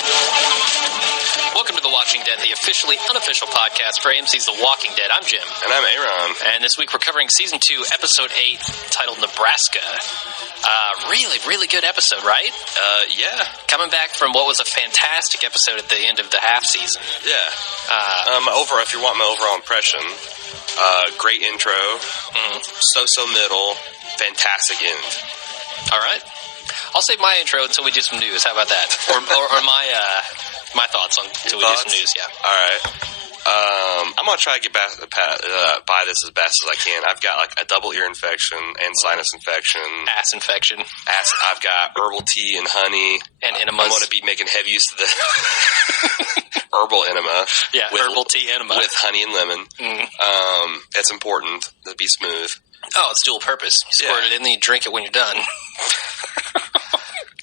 Welcome to The Watching Dead, the officially unofficial podcast for AMC's The Walking Dead. I'm Jim. And I'm Aaron. And this week we're covering Season 2, Episode 8, titled Nebraska. Really good episode, right? Yeah. Coming back from what was a fantastic episode at the end of the half season. Yeah. If you want my overall impression, great intro, so middle, fantastic end. All right. I'll save my intro until we do some news. How about that? Or my thoughts until we do some news, yeah. All right. I'm going to try to get by this as best as I can. I've got like a double ear infection and sinus infection. Ass infection. I've got herbal tea and honey. And enemas. I'm going to be making heavy use of the herbal enema. Yeah, herbal tea enema. With honey and lemon. That's important to be smooth. Oh, it's dual purpose. You squirt it in, then you drink it when you're done.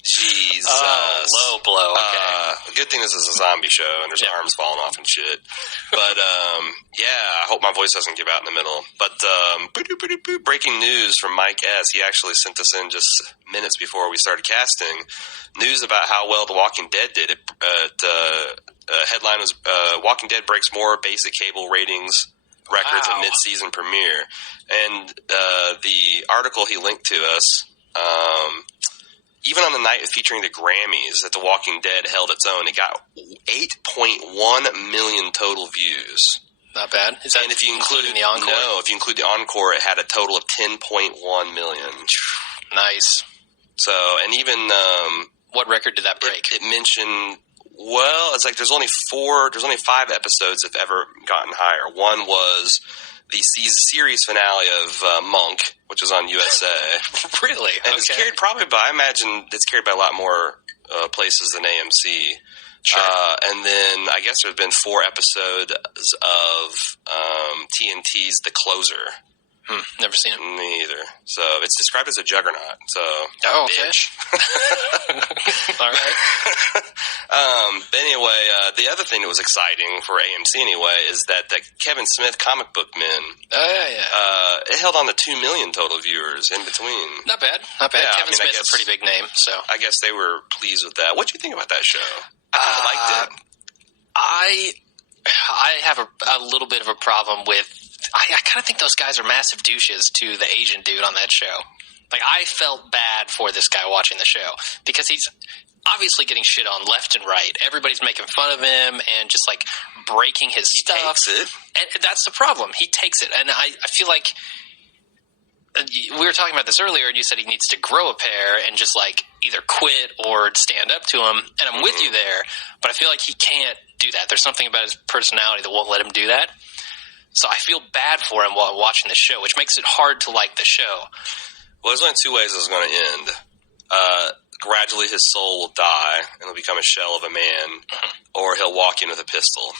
Jesus. Low blow. Okay. The good thing is it's a zombie show and there's arms falling off and shit. But, I hope my voice doesn't give out in the middle. But, breaking news from Mike S. He actually sent us in just minutes before we started casting. News about how well The Walking Dead did. Headline was, Walking Dead breaks more basic cable ratings records at mid-season premiere. And the article he linked to us, even on the night featuring the Grammys that The Walking Dead held its own, it got 8.1 million total views. Not bad. Is that if you include the encore? No, if you include the encore, it had a total of 10.1 million. Nice. So, and even what record did that break? It mentioned. Well, it's like there's only 5 episodes that have ever gotten higher. One was the series finale of Monk, which was on USA. Really? And it's carried I imagine it's carried by a lot more places than AMC. Sure. And then I guess there's been 4 episodes of TNT's The Closer. Never seen it. Me either. So it's described as a juggernaut. So bitch. All right. But anyway, the other thing that was exciting for AMC anyway is that the Kevin Smith comic book men. It held on to 2 million total viewers in between. Not bad. Yeah, Kevin Smith's a pretty big name. So I guess they were pleased with that. What do you think about that show? I liked it. I have a little bit of a problem with. I kind of think those guys are massive douches to the Asian dude on that show. Like, I felt bad for this guy watching the show because he's obviously getting shit on left and right. Everybody's making fun of him and just, like, breaking his stuff. He takes it. And that's the problem. He takes it. And I feel like we were talking about this earlier, and you said he needs to grow a pair and just, like, either quit or stand up to him. And I'm with you there, but I feel like he can't do that. There's something about his personality that won't let him do that. So I feel bad for him while watching the show, which makes it hard to like the show. Well, there's only 2 ways this is going to end. Gradually his soul will die and he'll become a shell of a man, or he'll walk in with a pistol.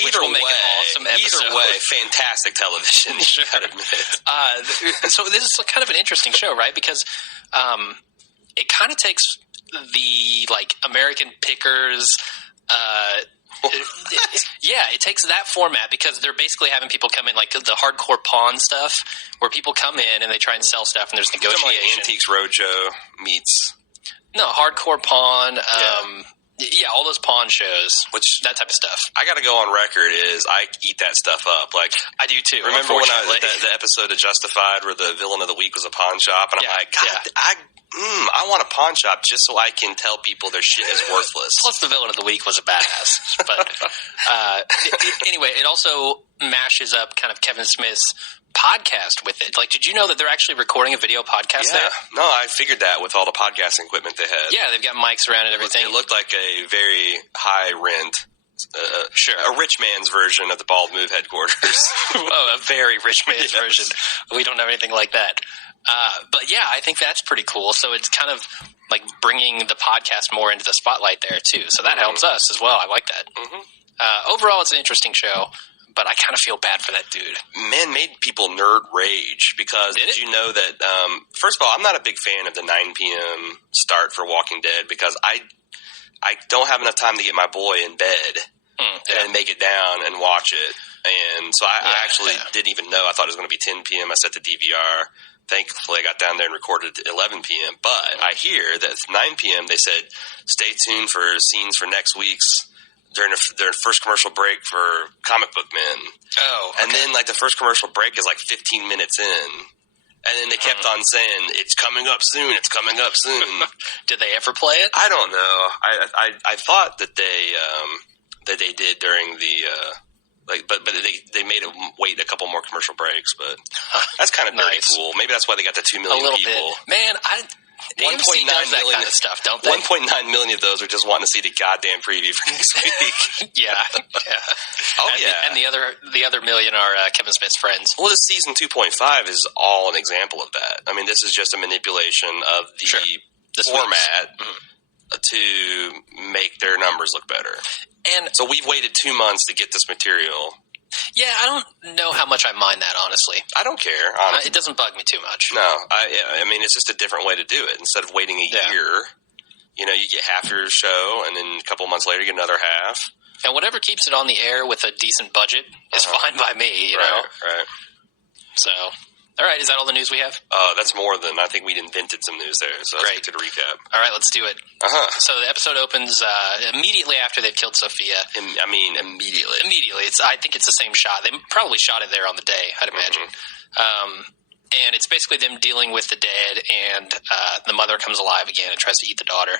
Either way, fantastic television, you gotta admit. So this is kind of an interesting show, right? Because it kind of takes the, like, American Pickers... it takes that format because they're basically having people come in, like the hardcore pawn stuff, where people come in and they try and sell stuff, and there's negotiation. Like Antiques Roadshow meets hardcore pawn. All those pawn shows, that type of stuff. I got to go on record is I eat that stuff up. Like I do too. Remember when the episode of Justified where the villain of the week was a pawn shop, and I'm like, God, I want a pawn shop just so I can tell people their shit is worthless. Plus, the villain of the week was a badass. But anyway, it also mashes up kind of Kevin Smith's podcast with it. Like, did you know that they're actually recording a video podcast there? No, I figured that with all the podcasting equipment they had. Yeah, they've got mics around and everything. It looked like a very high rent. Sure. A rich man's version of the Bald Move headquarters. A very rich man's version. We don't have anything like that. But yeah, I think that's pretty cool. So it's kind of like bringing the podcast more into the spotlight there too. So that helps us as well. I like that. Overall, it's an interesting show, but I kind of feel bad for that dude. Man, made people nerd rage because did you know that, first of all, I'm not a big fan of the 9 p.m. start for Walking Dead because I don't have enough time to get my boy in bed and make it down and watch it. And so I actually didn't even know. I thought it was going to be 10 p.m. I set the DVR thankfully, I got down there and recorded at 11 p.m. But I hear that at 9 p.m. they said, stay tuned for scenes for next week's during their first commercial break for Comic Book Men. Oh, okay. And then, like, the first commercial break is, like, 15 minutes in. And then they kept on saying, it's coming up soon, it's coming up soon. Did they ever play it? I don't know. I thought that they did during the... but they made it wait a couple more commercial breaks, but that's kind of very cool. Maybe that's why they got the 2 million people. Bit. Man, AMC does that kind of stuff, don't they? 1.9 million of those are just wanting to see the goddamn preview for next week. yeah. Oh, and yeah. And the other million are Kevin Smith's friends. Well, this season 2.5 is all an example of that. I mean, this is just a manipulation of the format to make their numbers look better. And so we've waited 2 months to get this material. Yeah, I don't know how much I mind that, honestly. I don't care, honestly. It doesn't bug me too much. No, I mean, it's just a different way to do it. Instead of waiting a year, you get half your show, and then a couple months later you get another half. And whatever keeps it on the air with a decent budget is fine by me, you know? Right. So... All right, is that all the news we have? That's more than I think we'd invented some news there. So let's get to the recap. All right, let's do it. So the episode opens immediately after they've killed Sophia. Immediately. Immediately. I think it's the same shot. They probably shot it there on the day, I'd imagine. And it's basically them dealing with the dead, and the mother comes alive again and tries to eat the daughter.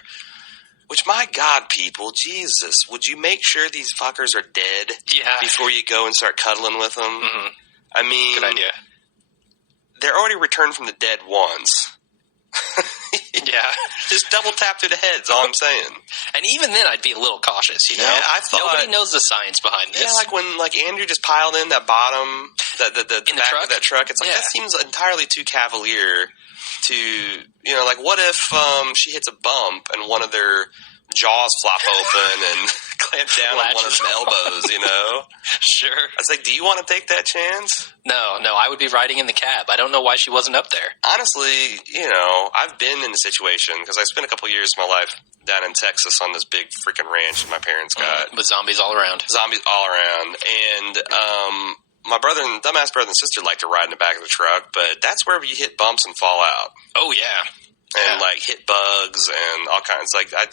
Which, my God, people, Jesus, would you make sure these fuckers are dead before you go and start cuddling with them? Mm-hmm. I mean... Good idea. They're already returned from the dead once. Yeah. Just double tap through the heads, all I'm saying. And even then, I'd be a little cautious, you know? Yeah, I thought... Nobody knows the science behind this. Yeah, like when Andrew just piled in that bottom, the back truck? of that truck, it's like, that seems entirely too cavalier to, like, what if she hits a bump and one of their jaws flop open and clamp down on one of the elbows, Sure. I was like, do you want to take that chance? No, I would be riding in the cab. I don't know why she wasn't up there. Honestly, I've been in a situation, because I spent a couple years of my life down in Texas on this big freaking ranch that my parents got. With zombies all around. And my dumbass brother and sister like to ride in the back of the truck, but that's where you hit bumps and fall out. Oh, yeah. And, hit bugs and all kinds. Like, I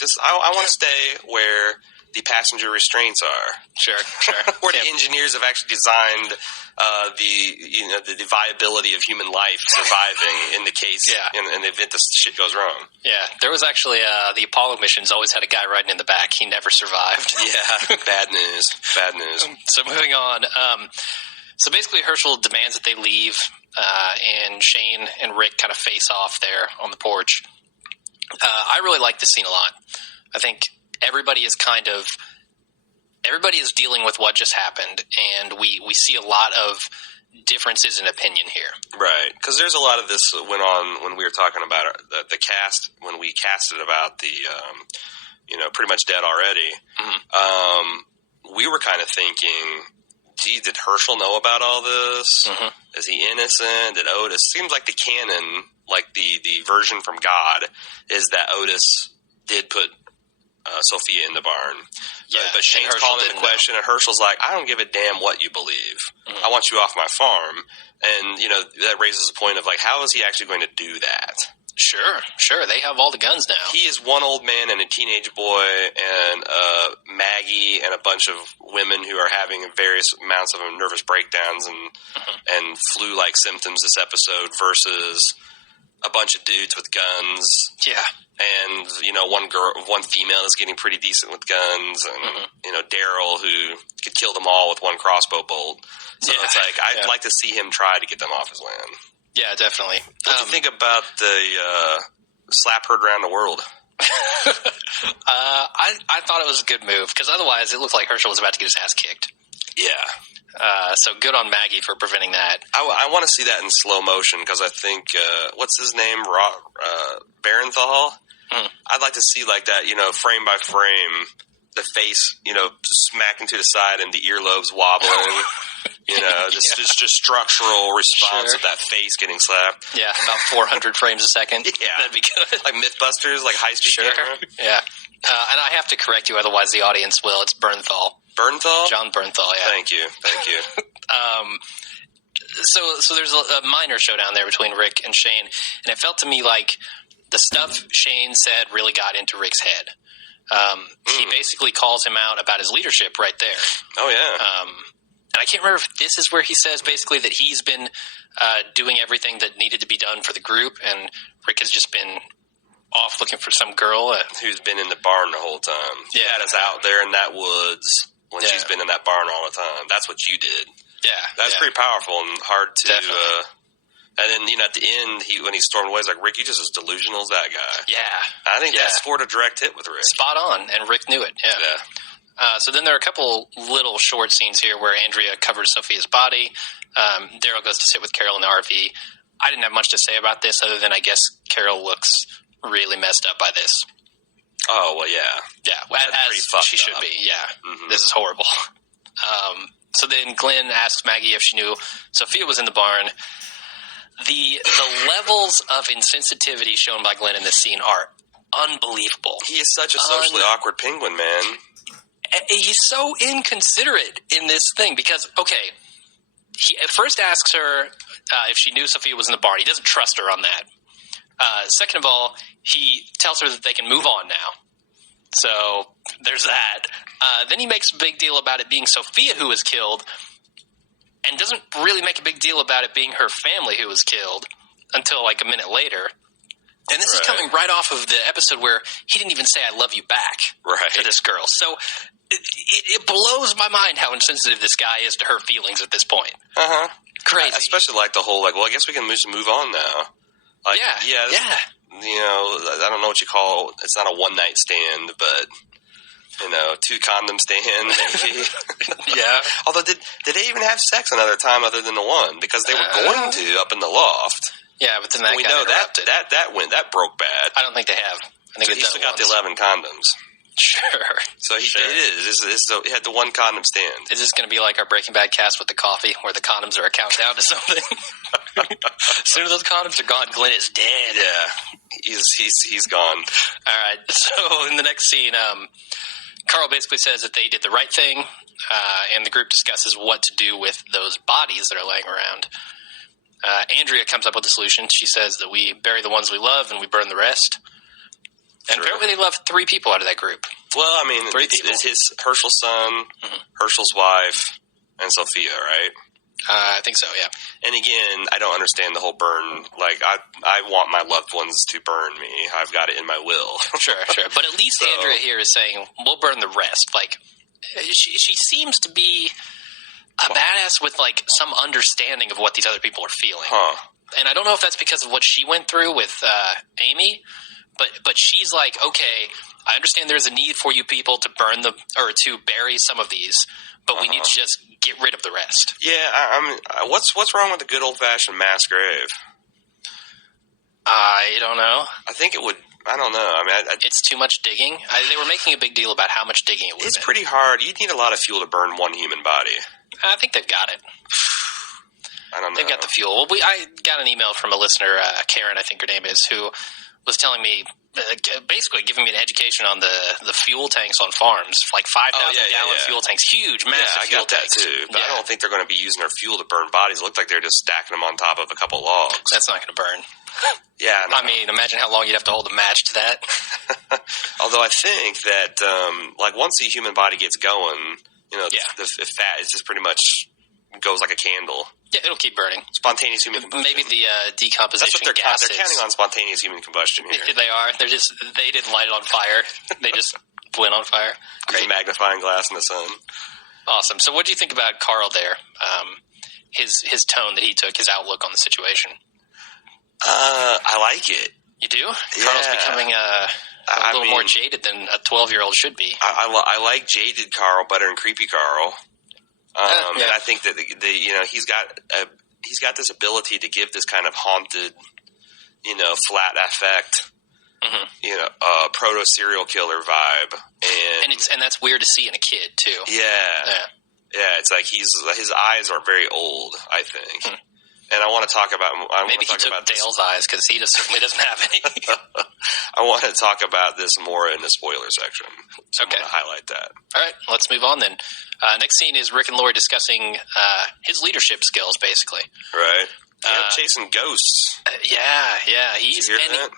want to stay where the passenger restraints are. Sure. Where the engineers have actually designed the viability of human life surviving in the case, in the event this shit goes wrong. Yeah, there was actually the Apollo missions always had a guy riding in the back. He never survived. Yeah, bad news. So moving on. So basically Herschel demands that they leave, and Shane and Rick kind of face off there on the porch. I really like this scene a lot. I think everybody is dealing with what just happened, and we see a lot of differences in opinion here. Right, because there's a lot of this went on when we were talking about the cast, when we casted about the, pretty much dead already. Mm-hmm. We were kind of thinking, gee, did Herschel know about all this? Mm-hmm. Is he innocent? Did Otis? Seems like the canon, like the version from God, is that Otis did put Sophia in the barn. Yeah, but Shane's calling in the question, and Herschel's like, I don't give a damn what you believe. Mm-hmm. I want you off my farm. And, that raises a point of, like, how is he actually going to do that? Sure. They have all the guns now. He is one old man and a teenage boy and Maggie and a bunch of women who are having various amounts of nervous breakdowns and flu-like symptoms this episode versus a bunch of dudes with guns. Yeah. And, one female is getting pretty decent with guns and, Daryl who could kill them all with one crossbow bolt. So it's like, I'd like to see him try to get them off his land. Yeah, definitely. What do you think about the slap heard around the world? I thought it was a good move, because otherwise it looked like Herschel was about to get his ass kicked. Yeah. So good on Maggie for preventing that. I want to see that in slow motion, because I think, what's his name? Barenthal? I'd like to see like that, frame by frame, the face, smacking to the side and the earlobes wobbling. Just structural response of that face getting slapped. Yeah, about 400 frames a second. Yeah. That'd be good. Like Mythbusters, like high-speed camera. Yeah. And I have to correct you, otherwise the audience will. It's Bernthal. Bernthal? John Bernthal, yeah. Thank you. So there's a minor showdown there between Rick and Shane, and it felt to me like the stuff Shane said really got into Rick's head. He basically calls him out about his leadership right there. Oh, yeah. And I can't remember if this is where he says basically that he's been doing everything that needed to be done for the group, and Rick has just been off looking for some girl. Who's been in the barn the whole time. Yeah. That is out there in that woods when she's been in that barn all the time. That's what you did. Yeah. That's pretty powerful and hard to... and then, at the end, when he stormed away, he's like, Rick, you just as delusional as that guy. Yeah. I think that scored a direct hit with Rick. Spot on, and Rick knew it. Yeah. So then there are a couple little short scenes here where Andrea covers Sophia's body. Daryl goes to sit with Carol in the RV. I didn't have much to say about this other than I guess Carol looks really messed up by this. Oh, well, yeah. Yeah, as she should be. Yeah, This is horrible. So then Glenn asks Maggie if she knew Sophia was in the barn. The levels of insensitivity shown by Glenn in this scene are unbelievable. He is such a socially awkward penguin, man. He's so inconsiderate in this thing because, okay, he at first asks her if she knew Sophia was in the barn. He doesn't trust her on that. Second of all, he tells her that they can move on now. So there's that. Then he makes a big deal about it being Sophia who was killed and doesn't really make a big deal about it being her family who was killed until like a minute later. And this is coming right off of the episode where he didn't even say I love you back to this girl. So it blows my mind how insensitive this guy is to her feelings at this point. Uh-huh. Crazy. I especially like the whole, I guess we can just move on now. I don't know what you call, it's not a one-night stand, but, two condom stand, maybe. Yeah. Although, did they even have sex another time other than the one? Because they were going to up in the loft. Yeah, but then that we got know interrupted. that broke bad. I don't think they have. I think so he still got the 11 condoms. Sure. So it is. So he had the one condom stand. Is this going to be like our Breaking Bad cast with the coffee, where the condoms are a countdown to something? As soon as those condoms are gone, Glenn is dead. Yeah, he's gone. All right. So in the next scene, Carl basically says that they did the right thing, and the group discusses what to do with those bodies that are laying around. Andrea comes up with a solution. She says that we bury the ones we love and we burn the rest. And apparently they left 3 people out of that group. Well, I mean, it's his Herschel's son, Herschel's wife, and Sophia, right? I think so, yeah. And again, I don't understand the whole burn. Like, I want my loved ones to burn me. I've got it in my will. Sure. But at least Andrea here is saying, we'll burn the rest. Like, she seems to be a badass with, like, some understanding of what these other people are feeling. Huh. And I don't know if that's because of what she went through with Amy, but she's like, okay, I understand there's a need for you people to to bury some of these, but we need to just get rid of the rest. Yeah, what's wrong with the good old-fashioned mass grave? I don't know. I think it would. I don't know. I mean, it's too much digging. They were making a big deal about how much digging it would. It's pretty hard. You'd need a lot of fuel to burn one human body. I think they've got it. I don't know. They've got the fuel. Well, I got an email from a listener, Karen, I think her name is, who was telling me, basically giving me an education on the fuel tanks on farms, like 5,000 gallon fuel tanks, huge, massive fuel tanks. Yeah, I got that too, but I don't think they're going to be using their fuel to burn bodies. It looked like they're just stacking them on top of a couple logs. That's not going to burn. Yeah, no. I mean, imagine how long you'd have to hold a match to that. Although I think that, once the human body gets going, the fat is just pretty much goes like a candle. Yeah, it'll keep burning. Spontaneous human combustion. Maybe the decomposition. That's what they're counting on, spontaneous human combustion here. They are. They didn't light it on fire. They just went on fire. Great magnifying glass in the sun. Awesome. So what do you think about Carl there? His tone that he took, his outlook on the situation. I like it. You do? Yeah. Carl's becoming a little more jaded than a 12-year-old should be. I like jaded Carl better than creepy Carl. Yeah. And I think that he's got this ability to give this kind of haunted, flat affect, proto serial killer vibe, and that's weird to see in a kid too. Yeah. It's like his eyes are very old, I think, and I want to talk about. Maybe he took Dale's eyes because he just certainly doesn't have any. I want to talk about this more in the spoiler section. So okay. I'm going to highlight that. All right, let's move on then. Next scene is Rick and Lori discussing his leadership skills, basically. Right. Chasing ghosts. Yeah.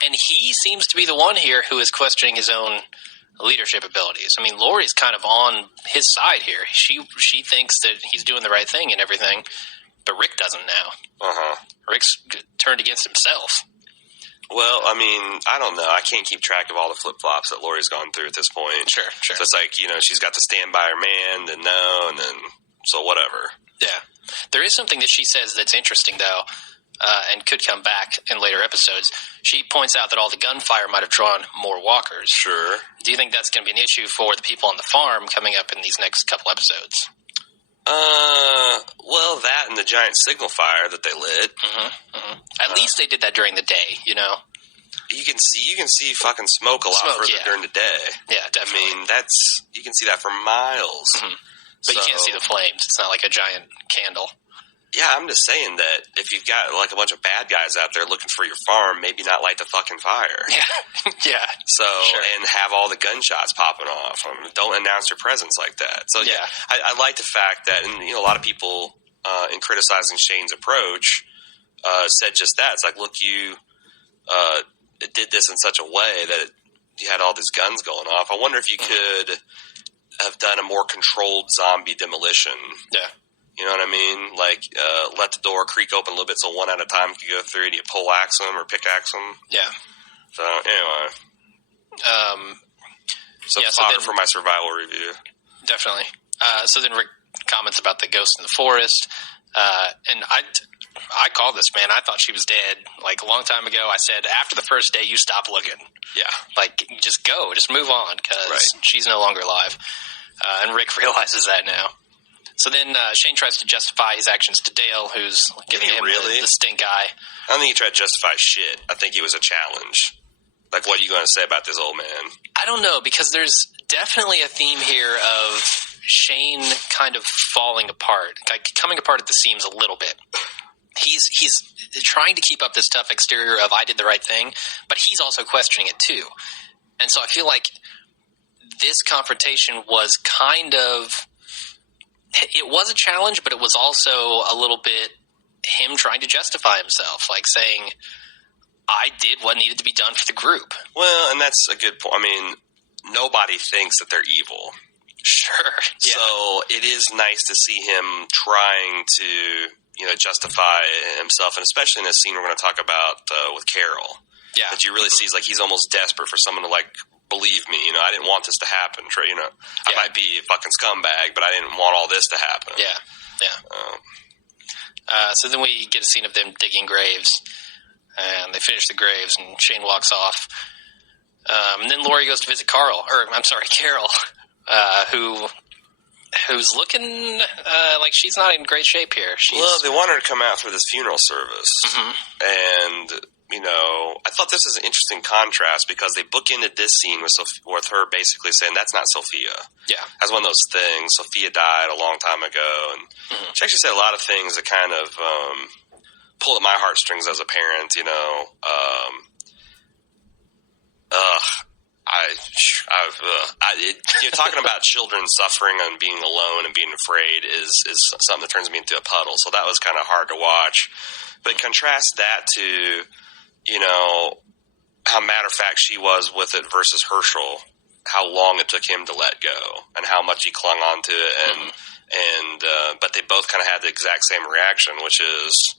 And he seems to be the one here who is questioning his own leadership abilities. I mean, Lori's kind of on his side here. She thinks that he's doing the right thing and everything, but Rick doesn't now. Rick's turned against himself. Well, I mean, I don't know. I can't keep track of all the flip-flops that Lori's gone through at this point. Sure. So it's like, she's got to stand by her man, then no, and then, so whatever. Yeah. There is something that she says that's interesting, though, and could come back in later episodes. She points out that all the gunfire might have drawn more walkers. Sure. Do you think that's going to be an issue for the people on the farm coming up in these next couple episodes? Well, that and the giant signal fire that they lit. At least they did that during the day, You can see fucking smoke a lot further during the day. Yeah, definitely. I mean, you can see that for miles. But you can't see the flames. It's not like a giant candle. Yeah, I'm just saying that if you've got like a bunch of bad guys out there looking for your farm, maybe not light the fucking fire. Yeah. So, and have all the gunshots popping off. Don't announce your presence like that. So, yeah, I like the fact that, and a lot of people in criticizing Shane's approach said just that. It's like, look, you did this in such a way that you had all these guns going off. I wonder if you could have done a more controlled zombie demolition. Yeah. You know what I mean? Like, let the door creak open a little bit so one at a time can go through and you pole axe them or pickaxe them. Yeah. So, anyway. So for my survival review. Definitely. So then Rick comments about the ghost in the forest. And I called this, man. I thought she was dead. Like, a long time ago, I said, after the first day, you stop looking. Yeah. Like, just go. Just move on, because she's no longer alive. And Rick realizes that now. So then Shane tries to justify his actions to Dale, who's giving him the stink eye. I don't think he tried to justify shit. I think it was a challenge. Like, what are you going to say about this old man? I don't know, because there's definitely a theme here of Shane kind of falling apart, like coming apart at the seams a little bit. He's trying to keep up this tough exterior of I did the right thing, but he's also questioning it too. And so I feel like this confrontation was kind of... It was a challenge, but it was also a little bit him trying to justify himself, like saying, I did what needed to be done for the group. Well, and that's a good point. I mean, nobody thinks that they're evil. Sure. Yeah. So it is nice to see him trying to, justify himself, and especially in this scene we're going to talk about with Carol. Yeah. That you really see is like he's almost desperate for someone to like, believe me, I didn't want this to happen, Trey. I might be a fucking scumbag, but I didn't want all this to happen. Yeah. So then we get a scene of them digging graves, and they finish the graves, and Shane walks off. And then Lori goes to visit Carol, who's looking like she's not in great shape here. Well, they want her to come out for this funeral service, and I thought this was an interesting contrast because they bookended this scene with her basically saying that's not Sophia. Yeah, that's one of those things. Sophia died a long time ago, and she actually said a lot of things that kind of pull at my heartstrings as a parent. Talking about children suffering and being alone and being afraid is something that turns me into a puddle. So that was kind of hard to watch. But contrast that to, how matter of fact she was with it versus Herschel, how long it took him to let go and how much he clung on to it. But they both kind of had the exact same reaction, which is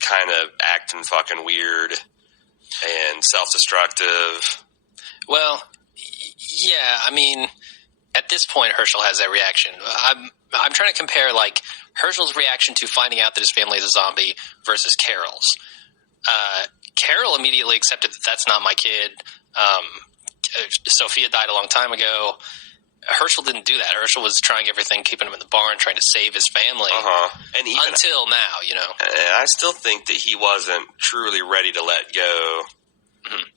kind of acting fucking weird and self-destructive. Well, yeah, I mean, at this point, Herschel has that reaction. I'm trying to compare, like, Herschel's reaction to finding out that his family is a zombie versus Carol's. Carol immediately accepted that that's not my kid. Sophia died a long time ago. Herschel didn't do that. Herschel was trying everything, keeping him in the barn, trying to save his family. And even, until now, And I still think that he wasn't truly ready to let go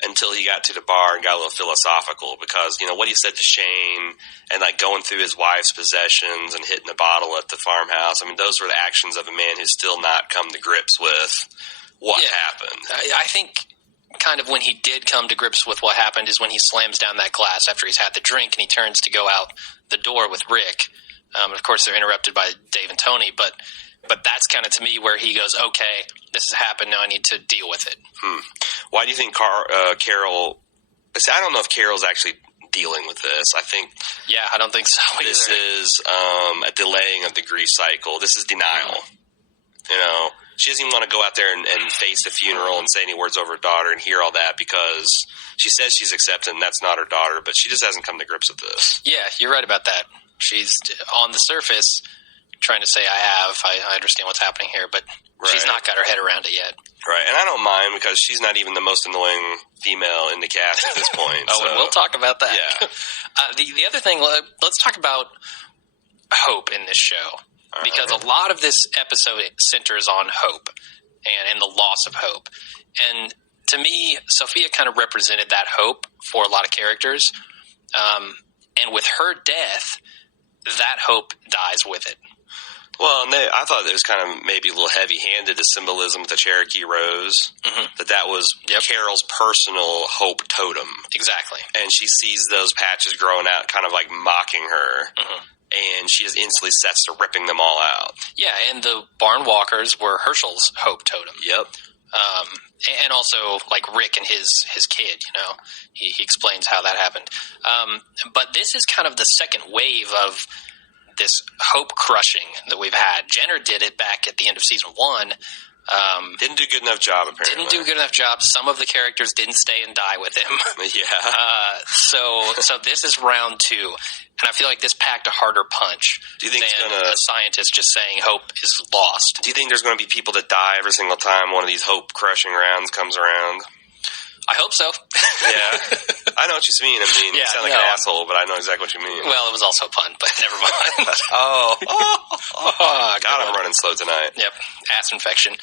until he got to the bar and got a little philosophical because, what he said to Shane and, like, going through his wife's possessions and hitting the bottle at the farmhouse. I mean, those were the actions of a man who's still not come to grips with what happened. I think kind of when he did come to grips with what happened is when he slams down that glass after he's had the drink and he turns to go out the door with Rick. Of course, they're interrupted by Dave and Tony, but that's kind of, to me, where he goes, okay, this has happened, now I need to deal with it. Why do you think Carol... See, I don't know if Carol's actually dealing with this. I think... Yeah, I don't think so either. This is a delaying of the grief cycle. This is denial. She doesn't even want to go out there and face the funeral and say any words over her daughter and hear all that because she says she's accepted and that's not her daughter, but she just hasn't come to grips with this. Yeah, you're right about that. She's on the surface trying to say, I understand what's happening here, but she's not got her head around it yet. Right, and I don't mind because she's not even the most annoying female in the cast at this point. And we'll talk about that. Yeah. The other thing, let's talk about hope in this show. Because a lot of this episode centers on hope and the loss of hope. And to me, Sophia kind of represented that hope for a lot of characters. And with her death, that hope dies with it. Well, and I thought it was kind of maybe a little heavy-handed, the symbolism with the Cherokee Rose, that was Carol's personal hope totem. Exactly. And she sees those patches growing out, kind of like mocking her, and she just instantly sets to ripping them all out. Yeah, and the barn walkers were Herschel's hope totem. Yep. And also, like, Rick and his kid, he explains how that happened. But this is kind of the second wave of this hope crushing that we've had. Jenner did it back at the end of season 1. Didn't do a good enough job, apparently. Didn't do a good enough job. Some of the characters didn't stay and die with him. Yeah. So this is round 2. And I feel like this packed a harder punch than a scientist just saying hope is lost. Do you think there's going to be people that die every single time one of these hope-crushing rounds comes around? I hope so. Yeah. I know what you mean. I mean, you sound like an asshole, but I know exactly what you mean. Well, it was also a pun, but never mind. God, I'm running slow tonight. Yep. Ass infection.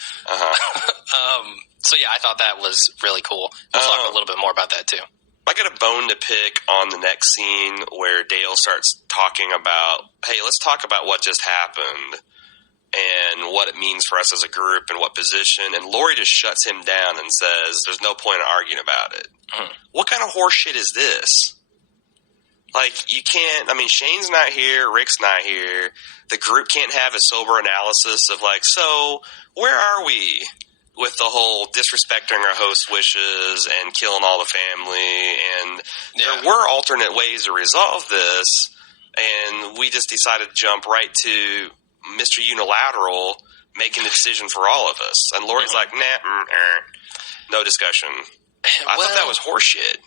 So, yeah, I thought that was really cool. We'll talk a little bit more about that, too. I got a bone to pick on the next scene where Dale starts talking about, hey, let's talk about what just happened and what it means for us as a group and what position. And Lori just shuts him down and says, there's no point in arguing about it. What kind of horse shit is this? Like, you can't, I mean, Shane's not here, Rick's not here. The group can't have a sober analysis of like, so where are we with the whole disrespecting our host's wishes and killing all the family? And there were alternate ways to resolve this, and we just decided to jump right to Mr. Unilateral making the decision for all of us. And Lori's like, nah, no discussion. I thought that was horseshit.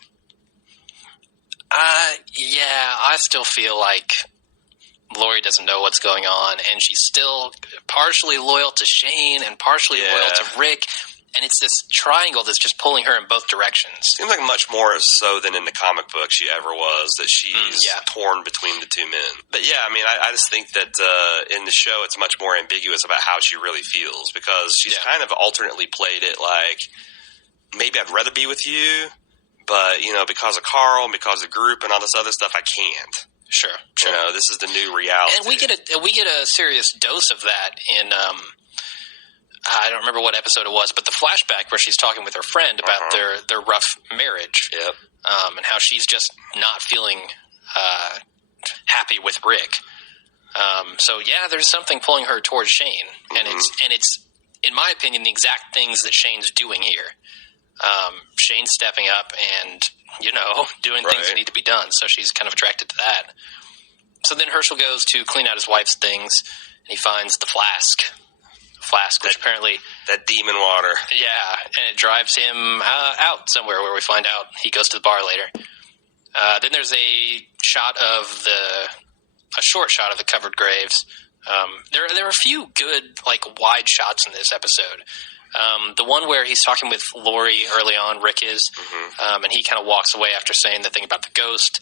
Yeah, I still feel like Lori doesn't know what's going on, and she's still partially loyal to Shane and partially loyal to Rick, and it's this triangle that's just pulling her in both directions. Seems like much more so than in the comic book she ever was, that she's torn between the two men. But yeah, I mean, I just think that in the show it's much more ambiguous about how she really feels, because she's kind of alternately played it like, maybe I'd rather be with you, but, because of Carl and because of the group and all this other stuff, I can't. Sure. This is the new reality. And we get a serious dose of that in, I don't remember what episode it was, but the flashback where she's talking with her friend about their rough marriage. Yep. And how she's just not feeling happy with Rick. So yeah, there's something pulling her towards Shane, and it's in my opinion the exact things that Shane's doing here. Shane's stepping up and doing things that need to be done, so she's kind of attracted to that. So then Herschel goes to clean out his wife's things, and he finds the flask, which apparently that demon water. Yeah, and it drives him out somewhere where we find out he goes to the bar later. Then there's a short shot of the covered graves. There are a few good wide shots in this episode. The one where he's talking with Lori early on, Rick is, and he kind of walks away after saying the thing about the ghost.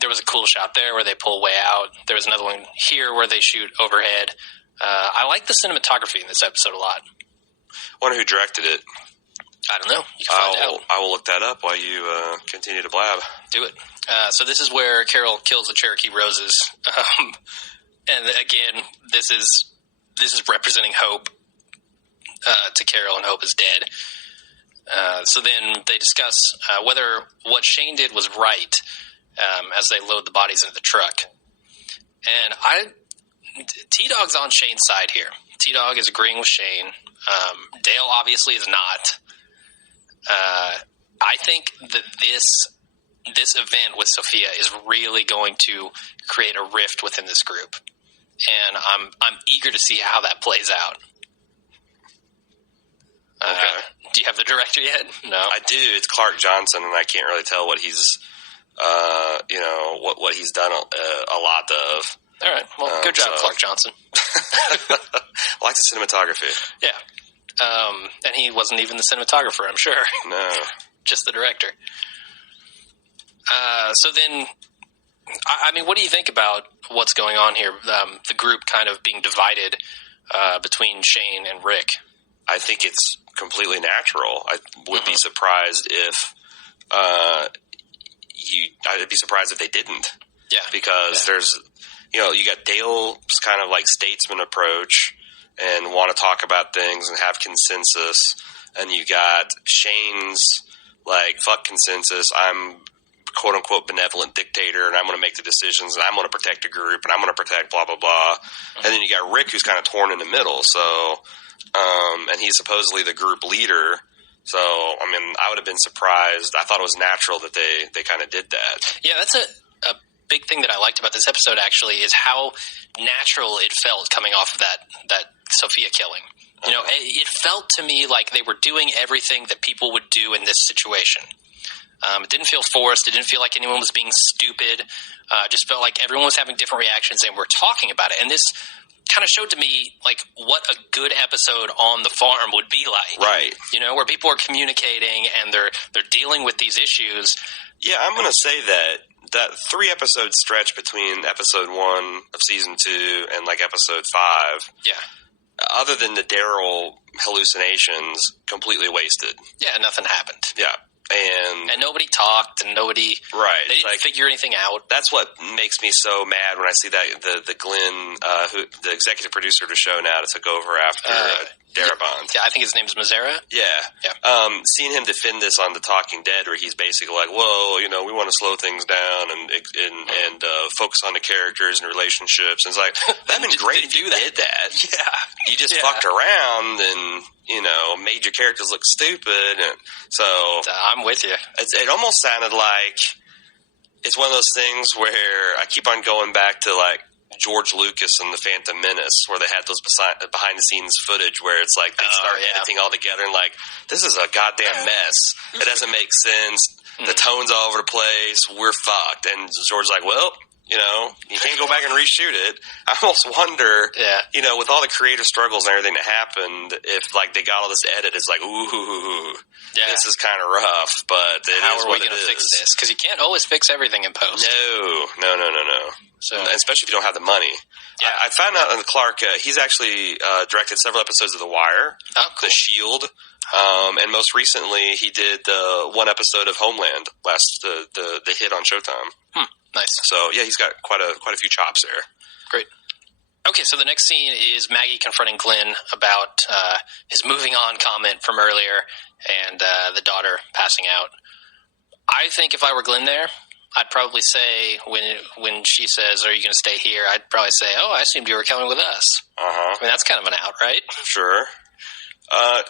There was a cool shot there where they pull way out. There was another one here where they shoot overhead. I like the cinematography in this episode a lot. Wonder who directed it. I don't know. You can find out. I will look that up while you continue to blab. Do it. So this is where Carol kills the Cherokee Roses. And again, this is representing Hope to Carol, and Hope is dead. So then they discuss whether what Shane did was right as they load the bodies into the truck. And T-Dog's on Shane's side here. T-Dog is agreeing with Shane. Dale obviously is not. I think that this event with Sophia is really going to create a rift within this group. And I'm eager to see how that plays out. Okay. Do you have the director yet? No, I do. It's Clark Johnson, and I can't really tell what he's, what he's done a lot of. All right. Well, good job, Clark Johnson. I like the cinematography. Yeah. And he wasn't even the cinematographer, I'm sure. No. Just the director. So then, I mean, what do you think about what's going on here? The group kind of being divided between Shane and Rick. I think it's completely natural. I would be surprised if I'd be surprised if they didn't. Yeah. Because there's, you got Dale's kind of like statesman approach and want to talk about things and have consensus, and you got Shane's like, fuck consensus, I'm quote unquote benevolent dictator, and I'm going to make the decisions, and I'm going to protect the group, and I'm going to protect blah blah blah. And then you got Rick, who's kind of torn in the middle. So, and he's supposedly the group leader. So, I mean, I would have been surprised. I thought it was natural that they kind of did that. Yeah, that's a big thing that I liked about this episode, actually, is how natural it felt coming off of that Sophia killing. It felt to me like they were doing everything that people would do in this situation. It didn't feel forced. It didn't feel like anyone was being stupid. It just felt like everyone was having different reactions and we're talking about it. And this kind of showed to me like what a good episode on the farm would be like. Right. Where people are communicating and they're dealing with these issues. Yeah, I'm going to say that 3-episode stretch between episode 1 of season 2 and like episode 5. Yeah. Other than the Daryl hallucinations, completely wasted. Yeah, nothing happened. Yeah. And nobody talked, and nobody. Right. They didn't figure anything out. That's what makes me so mad when I see that the Glenn, the executive producer of the show now, that took over after Darabont. Yeah, I think his name's Mazzara. Yeah. Seeing him defend this on The Talking Dead, where he's basically like, "Whoa, we want to slow things down and focus on the characters and relationships." And it's like, that'd been great if you did that. Yeah. You just fucked around and made your characters look stupid, and so I'm with you. It almost sounded like it's one of those things where I keep on going back to like George Lucas and The Phantom Menace, where they had those behind the scenes footage where it's like they start editing all together and like, this is a goddamn mess. It doesn't make sense. The tone's all over the place. We're fucked. And George's like, well, you can't go back and reshoot it. I almost wonder, with all the creative struggles and everything that happened, if like they got all this edit, it's like, ooh, this is kind of rough, but how are we going to fix this? Because you can't always fix everything in post. No. So, especially if you don't have the money. Yeah. I found out on Clark, he's actually directed several episodes of The Wire, cool. The Shield, and most recently he did one episode of Homeland, the hit on Showtime. Nice. So yeah, he's got quite a few chops there. Great. Okay, so the next scene is Maggie confronting Glenn about his moving on comment from earlier and the daughter passing out. I think if I were Glenn there, I'd probably say when she says, "Are you going to stay here?" I'd probably say, "Oh, I assumed you were coming with us." I mean, that's kind of an out, right? Sure.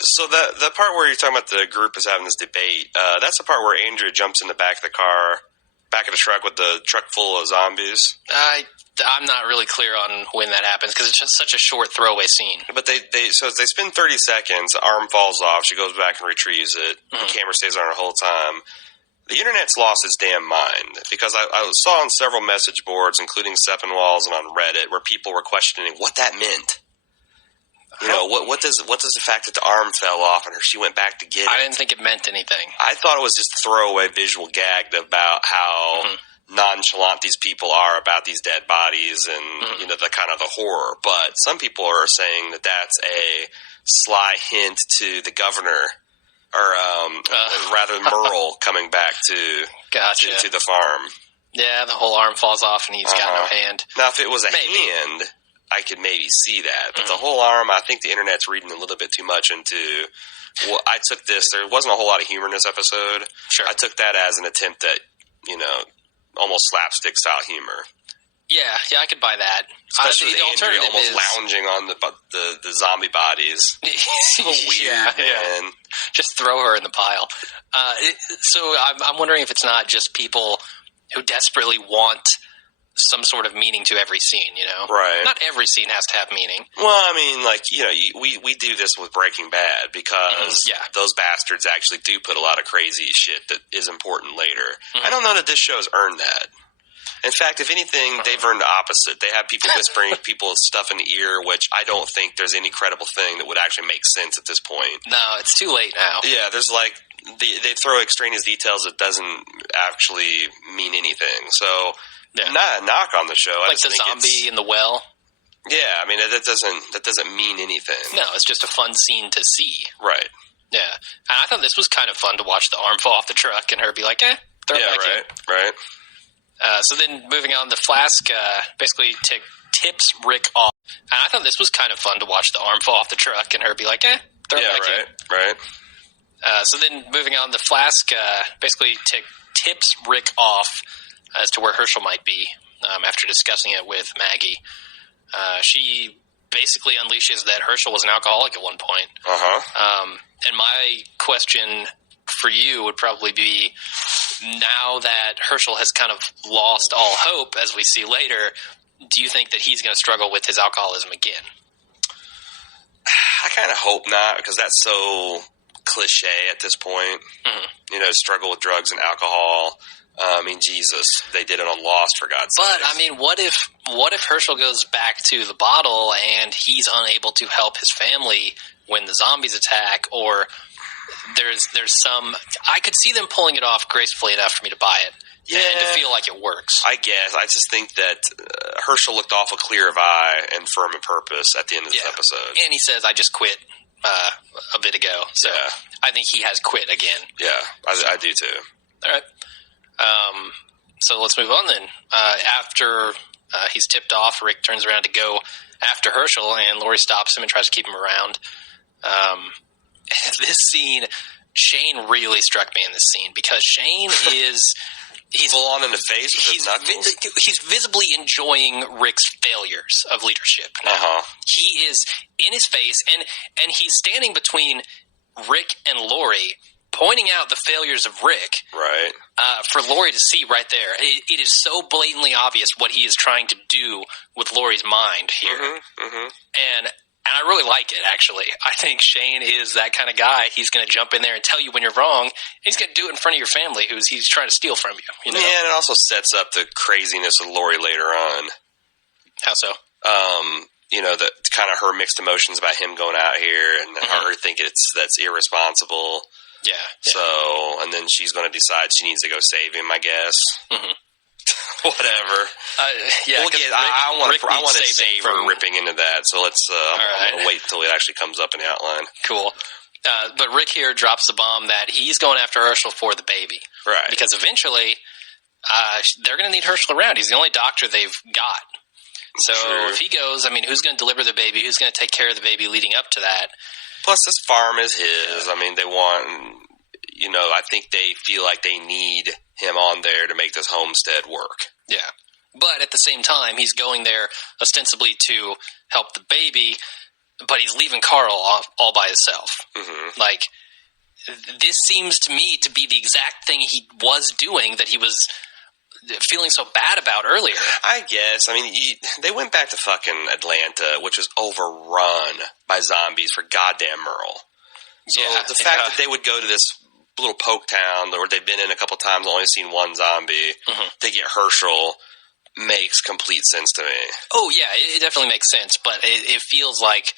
So the part where you're talking about the group is having this debate, that's the part where Andrea jumps in the back of the truck with the truck full of zombies. I'm not really clear on when that happens because it's just such a short throwaway scene. But they spend 30 seconds, the arm falls off, she goes back and retrieves it, the camera stays on her the whole time. The internet's lost its damn mind because I saw on several message boards, including Seppenwall's and on Reddit, where people were questioning what that meant. What does the fact that the arm fell off and she went back to get it? I didn't think it meant anything. I thought it was just a throwaway visual gag about how nonchalant these people are about these dead bodies and the kind of the horror. But some people are saying that that's a sly hint to the governor rather Merle coming back to the farm. Yeah, the whole arm falls off and he's got no hand. Now, if it was a hand, I could maybe see that. But the whole arm, I think the internet's reading a little bit too much into. Well, I took this. There wasn't a whole lot of humor in this episode. Sure. I took that as an attempt at, almost slapstick style humor. Yeah, I could buy that. Especially the Andrea alternative almost is lounging on the zombie bodies. So weird, man. Just throw her in the pile. So I'm wondering if it's not just people who desperately want some sort of meaning to every scene, Right. Not every scene has to have meaning. Well, I mean, we do this with Breaking Bad because those bastards actually do put a lot of crazy shit that is important later. I don't know that this show's earned that. In fact, if anything, they've earned the opposite. They have people whispering people stuff in the ear, which I don't think there's any credible thing that would actually make sense at this point. No, it's too late now. Yeah, there's they throw extraneous details that doesn't actually mean anything. So, not a knock on the show. Like the zombie in the well. Yeah, I mean that doesn't mean anything. No, it's just a fun scene to see. Right. Yeah, and I thought this was kind of fun to watch the arm fall off the truck and her be like, throw it back in. Right. So then moving on, the Flask basically tips Rick off. And I thought this was kind of fun to watch the arm fall off the truck and her be like, throw it back in. Right. So then moving on, the Flask basically tips Rick off as to where Herschel might be after discussing it with Maggie. She basically unleashes that Herschel was an alcoholic at one point. And my question for you would probably be, now that Herschel has kind of lost all hope, as we see later, do you think that he's going to struggle with his alcoholism again? I kind of hope not, because that's so cliche at this point. Struggle with drugs and alcohol. I mean, Jesus, they did it on Lost, for God's sake. But I mean, what if Herschel goes back to the bottle and he's unable to help his family when the zombies attack, or there's some, I could see them pulling it off gracefully enough for me to buy it. Yeah. And to feel like it works. I guess. I just think that Herschel looked awful clear of eye and firm in purpose at the end of this episode. And he says, I just quit a bit ago. So I think he has quit again. Yeah, I do too. All right. So let's move on then. After he's tipped off, Rick turns around to go after Herschel, and Lori stops him and tries to keep him around. This scene, Shane really struck me in this scene, because Shane is... He's full on in the face with his knuckles. He's visibly enjoying Rick's failures of leadership now. He is in his face, and he's standing between Rick and Lori, pointing out the failures of Rick. Right. For Lori to see right there. It is so blatantly obvious what he is trying to do with Lori's mind here. And I really like it, actually. I think Shane is that kind of guy. He's going to jump in there and tell you when you're wrong. He's going to do it in front of your family he's trying to steal from you. You know? Yeah, and it also sets up the craziness of Lori later on. How so? The kind of her mixed emotions about him going out here and her thinking that's irresponsible. Yeah. So, and then she's going to decide she needs to go save him, I guess. Whatever. I want to save her ripping into that. So I'm going to wait until it actually comes up in the outline. Cool. But Rick here drops the bomb that he's going after Herschel for the baby. Right. Because eventually they're going to need Herschel around. He's the only doctor they've got. So if he goes, I mean, who's going to deliver the baby? Who's going to take care of the baby leading up to that? Plus, this farm is his. I mean, they want, I think they feel like they need him on there to make this homestead work. Yeah. But at the same time, he's going there ostensibly to help the baby, but he's leaving Carl all by himself. Like, this seems to me to be the exact thing he was doing that he was feeling so bad about earlier. I guess. I mean, they went back to fucking Atlanta, which was overrun by zombies for goddamn Merle. So the fact that they would go to this little poke town where they've been in a couple times, only seen one zombie, they get Herschel, makes complete sense to me. Oh, yeah, it definitely makes sense, but it feels like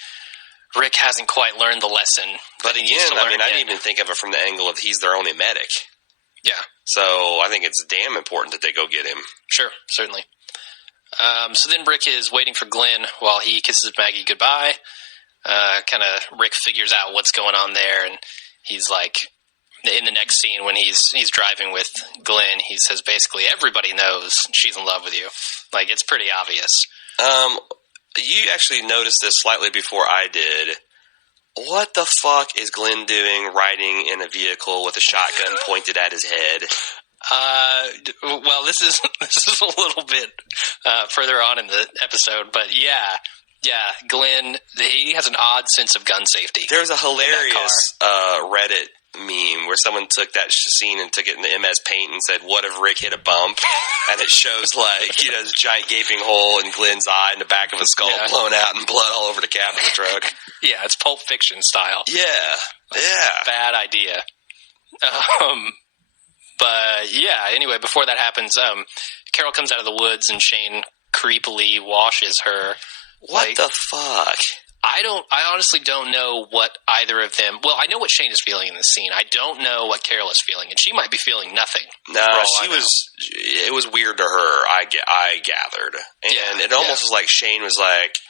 Rick hasn't quite learned the lesson. But again, I didn't even think of it from the angle of he's their only medic. Yeah. So I think it's damn important that they go get him. Sure, certainly. So then Rick is waiting for Glenn while he kisses Maggie goodbye. Rick figures out what's going on there, and he's like, in the next scene when he's driving with Glenn, he says basically everybody knows she's in love with you. Like, it's pretty obvious. You actually noticed this slightly before I did. What the fuck is Glenn doing riding in a vehicle with a shotgun pointed at his head? Well, this is a little bit further on in the episode, but yeah, Glenn, he has an odd sense of gun safety. There's a hilarious Reddit meme where someone took that scene and took it into MS Paint and said, "What if Rick hit a bump?" And it shows this giant gaping hole in Glenn's eye and the back of his skull blown out and blood all over the cab of the truck. Yeah, it's Pulp Fiction style. Yeah. Bad idea. But yeah, anyway, before that happens, Carol comes out of the woods and Shane creepily washes her. What the fuck? I honestly don't know what either of them. Well, I know what Shane is feeling in this scene. I don't know what Carol is feeling, and she might be feeling nothing. No, it was weird to her. I gathered, and it almost was like Shane was like,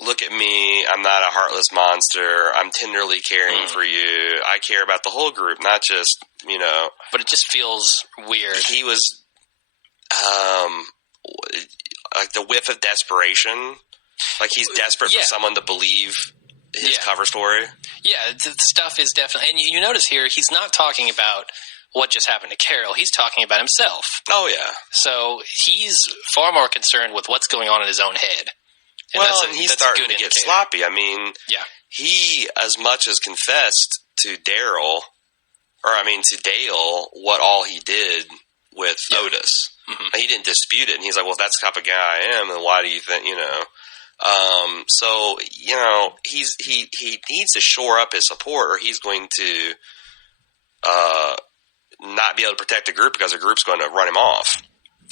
"Look at me. I'm not a heartless monster. I'm tenderly caring for you. I care about the whole group, not just But it just feels weird. He was, like the whiff of desperation. Like he's desperate for someone to believe his cover story. Yeah, the stuff is definitely... And you notice here, he's not talking about what just happened to Carol. He's talking about himself. Oh, yeah. So he's far more concerned with what's going on in his own head. And he's starting to get sloppy. I mean, he as much as confessed to Daryl, to Dale, what all he did with Otis. Mm-hmm. He didn't dispute it. And he's like, well, if that's the type of guy I am, then why do you think, he needs to shore up his support, or he's going to not be able to protect the group because the group's going to run him off.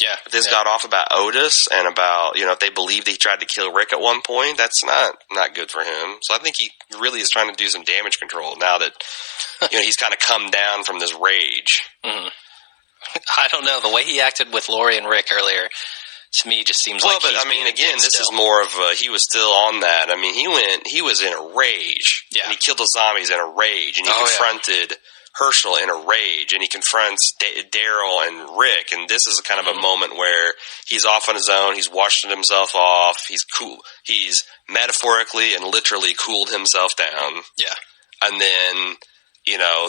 Yeah. If this got off about Otis and about, if they believed he tried to kill Rick at one point, that's not good for him. So I think he really is trying to do some damage control now that, he's kind of come down from this rage. Mm-hmm. I don't know. The way he acted with Lori and Rick earlier, to me, just seems like this is more of he was still on that. I mean, he was in a rage. Yeah. And he killed the zombies in a rage, and he confronted Herschel in a rage, and he confronts Daryl and Rick, and this is kind of a moment where he's off on his own. He's washing himself off. He's cool. He's metaphorically and literally cooled himself down. Yeah. And then,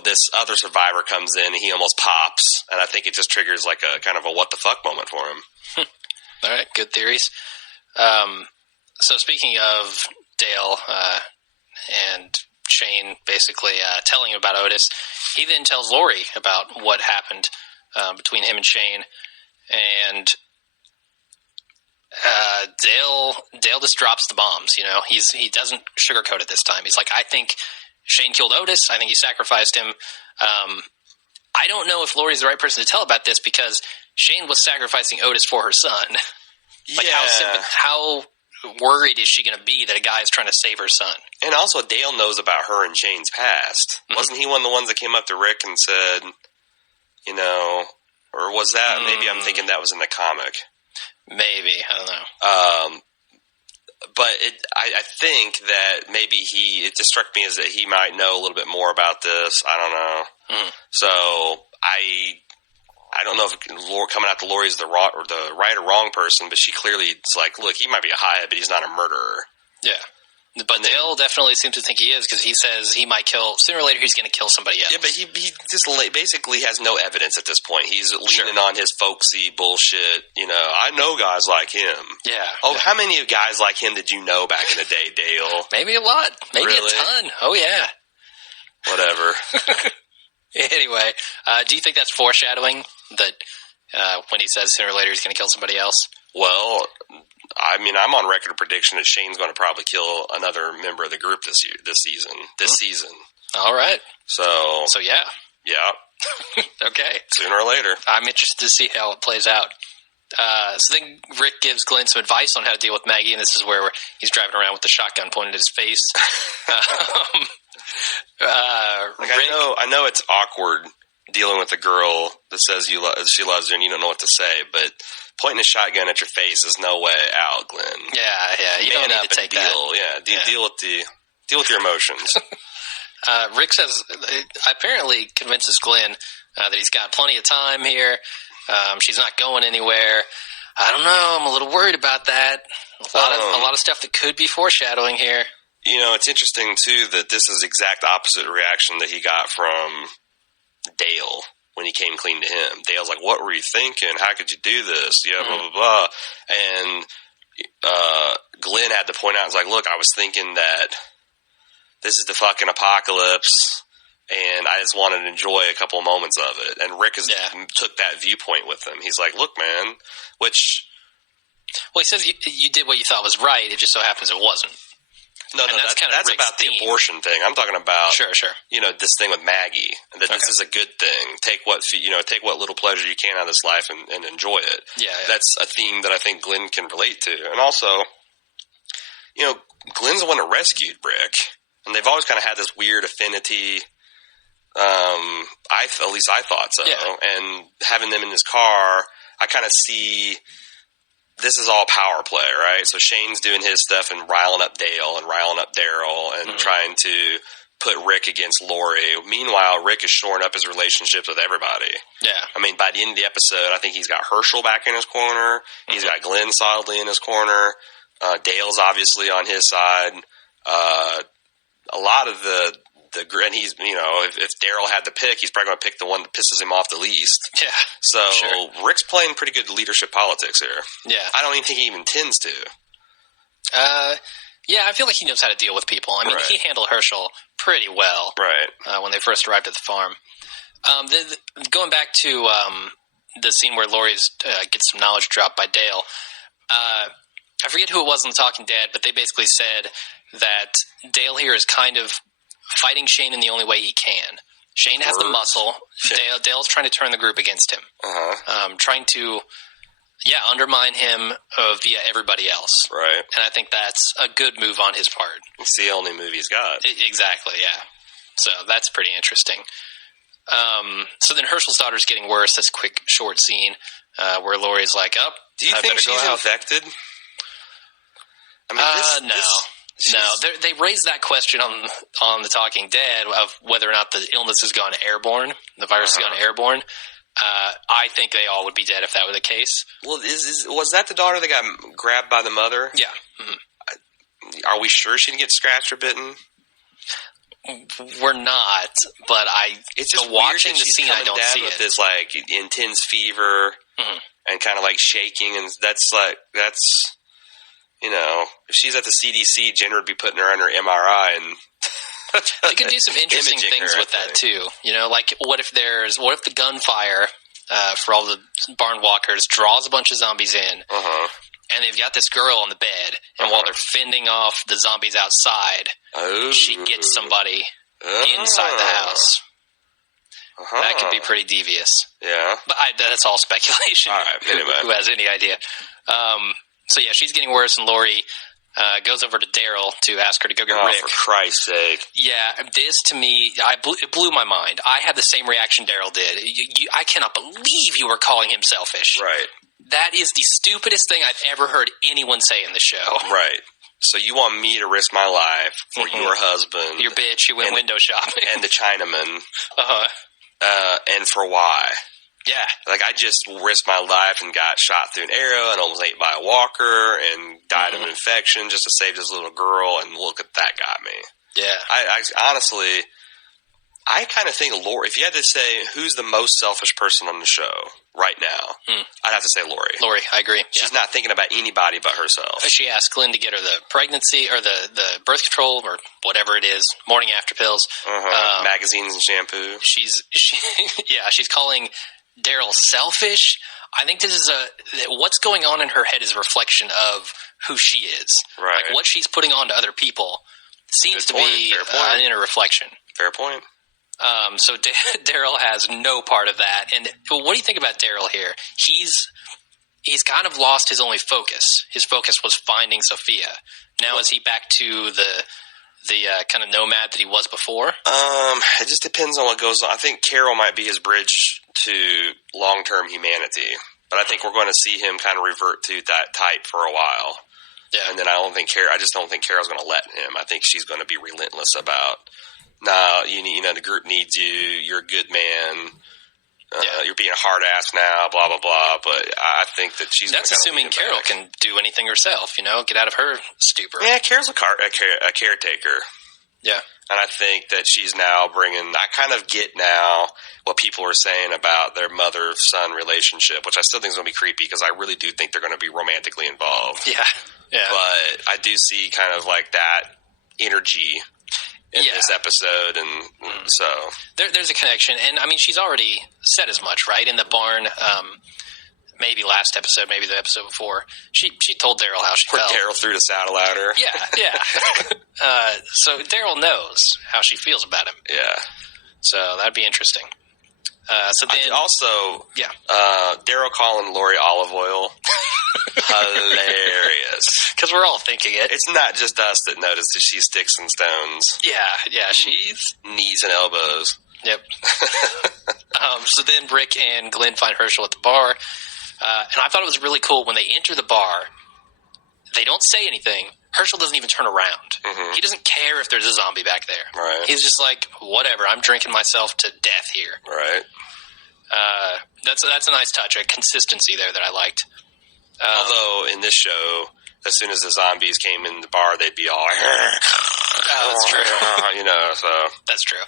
this other survivor comes in, and he almost pops, and I think it just triggers like a kind of a what the fuck moment for him. All right, good theories. So speaking of Dale and Shane basically telling him about Otis, he then tells Lori about what happened between him and Shane, and Dale just drops the bombs. He doesn't sugarcoat it this time. He's like, I think Shane killed Otis. I think he sacrificed him. I don't know if Lori's the right person to tell about this because Shane was sacrificing Otis for her son. How worried is she going to be that a guy is trying to save her son? And also, Dale knows about her and Shane's past. Mm-hmm. Wasn't he one of the ones that came up to Rick and said, or was that, maybe I'm thinking that was in the comic. Maybe, I don't know. But I think that maybe it just struck me as that he might know a little bit more about this. I don't know. Mm. So I don't know if coming out to Lori is the right or wrong person, but she clearly is like, look, he might be a hothead, but he's not a murderer. Yeah. But Dale definitely seems to think he is because he says he might kill, sooner or later he's going to kill somebody else. Yeah, but he just basically has no evidence at this point. He's leaning on his folksy bullshit. I know guys like him. Yeah. Oh, how many guys like him did you know back in the day, Dale? Maybe a lot. Maybe a ton. Oh, yeah. Whatever. Anyway, do you think that's foreshadowing that when he says sooner or later he's going to kill somebody else? Well, I'm on record of prediction that Shane's going to probably kill another member of the group this season. All right. So yeah. Yeah. Okay. Sooner or later. I'm interested to see how it plays out. So then Rick gives Glenn some advice on how to deal with Maggie, and this is where he's driving around with the shotgun pointed at his face. I know it's awkward dealing with a girl that says she loves you and you don't know what to say, but pointing a shotgun at your face is no way out, Glenn. Yeah, you don't need to take that. Deal with your emotions. Rick says, apparently convinces Glenn that he's got plenty of time here. She's not going anywhere. I don't know. I'm a little worried about that. A lot of stuff that could be foreshadowing here. It's interesting, too, that this is the exact opposite reaction that he got from Dale when he came clean to him. Dale's like, what were you thinking? How could you do this? Yeah, blah, blah, blah. And Glenn had to point out, like, look, I was thinking that this is the fucking apocalypse, and I just wanted to enjoy a couple of moments of it. And Rick took that viewpoint with him. He's like, look, man, which... Well, he says you did what you thought was right. It just so happens it wasn't. No, that's about the abortion thing. I'm talking about, sure. This thing with Maggie. That this is a good thing. Take what little pleasure you can out of this life and enjoy it. Yeah, that's a theme that I think Glenn can relate to. And also, Glenn's the one that rescued Rick, and they've always kind of had this weird affinity. At least I thought so. Yeah. And having them in his car, I kind of see. This is all power play, right? So Shane's doing his stuff and riling up Dale and riling up Daryl and trying to put Rick against Lori. Meanwhile, Rick is shoring up his relationships with everybody. Yeah. I mean, by the end of the episode, I think he's got Herschel back in his corner. He's got Glenn solidly in his corner. Dale's obviously on his side. A lot of the and he's, if Daryl had to pick, he's probably going to pick the one that pisses him off the least. Yeah. So Rick's playing pretty good leadership politics here. Yeah. I don't even think he even intends to. Yeah, I feel like he knows how to deal with people. I mean, he handled Herschel pretty well. Right. When they first arrived at the farm. Going back to the scene where Lori gets some knowledge dropped by Dale, I forget who it was in The Talking Dead, but they basically said that Dale here is kind of fighting Shane in the only way he can. Shane has the muscle. Dale's trying to turn the group against him. Trying to, undermine him via everybody else. Right. And I think that's a good move on his part. It's the only move he's got. Exactly, yeah. So that's pretty interesting. So then Herschel's daughter's getting worse. This quick, short scene where Lori's like, do you think she's infected? I mean, No, they raised that question on The Talking Dead of whether or not the illness has gone airborne, the virus has gone airborne. I think they all would be dead if that were the case. Well, was that the daughter that got grabbed by the mother? Yeah. Are we sure she didn't get scratched or bitten? We're not, but it's just watching the scene. I don't see with it. This like intense fever and kind of like shaking, and that's. If she's at the CDC, Jenner would be putting her under MRI, and you can do some interesting things with that too. Like what if the gunfire for all the barn walkers draws a bunch of zombies in, and they've got this girl on the bed, and while they're fending off the zombies outside, she gets somebody inside the house. That could be pretty devious. Yeah, but that's all speculation. All right, anyway. Who has any idea? So yeah, she's getting worse, and Lori goes over to Daryl to ask her to go get Rick. For Christ's sake! Yeah, this to me, it blew my mind. I had the same reaction Daryl did. I cannot believe you were calling him selfish. Right. That is the stupidest thing I've ever heard anyone say in the show. Right. So you want me to risk my life for your husband, your bitch who went window shopping, and the Chinaman, and for why? Yeah. Like, I just risked my life and got shot through an arrow and almost ate by a walker and died of an infection just to save this little girl, and look at that got me. Yeah. I honestly, I kind of think Lori, if you had to say who's the most selfish person on the show right now, I'd have to say Lori. Lori, I agree. She's not thinking about anybody but herself. She asked Glenn to get her the pregnancy or the birth control or whatever it is, morning after pills. Magazines and shampoo. She's calling Daryl selfish. I think this is what's going on in her head is a reflection of who she is. Right. Like what she's putting on to other people seems to be an inner reflection. Fair point. So Daryl has no part of that. And what do you think about Daryl here? He's kind of lost his only focus. His focus was finding Sophia. Now is he back to the kind of nomad that he was before? It just depends on what goes on. I think Carol might be his bridge to long-term humanity, but I think we're going to see him kind of revert to that type for a while. Yeah. And then I just don't think Carol's going to let him. I think she's going to be relentless about, no, you know, the group needs you. You're a good man. You're being a hard ass now, blah, blah, blah. But I think that she's That's assuming Carol can do anything herself, you know, get out of her stupor. Yeah, Carol's a caretaker. Yeah. And I think that she's now I kind of get now what people are saying about their mother-son relationship, which I still think is going to be creepy because I really do think they're going to be romantically involved. Yeah. Yeah. But I do see kind of like that energy in this episode, and so there's a connection, and I mean she's already said as much, right? In the barn, maybe last episode, maybe the episode before, she told Daryl how she felt. Daryl threw the saddle at her. Yeah. So Daryl knows how she feels about him. Yeah. So that'd be interesting. So then also, Daryl calling Lori olive oil, hilarious. Because we're all thinking it. It's not just us that noticed that she's sticks and stones. Yeah, she's knees and elbows. Yep. So then Rick and Glenn find Herschel at the bar, and I thought it was really cool when they enter the bar. They don't say anything. Herschel doesn't even turn around. Mm-hmm. He doesn't care if there's a zombie back there. Right. He's just like, whatever, I'm drinking myself to death here. Right. That's a nice touch, a consistency there that I liked. Although in this show, as soon as the zombies came in the bar, they'd be all, that's true. You know, so. That's true.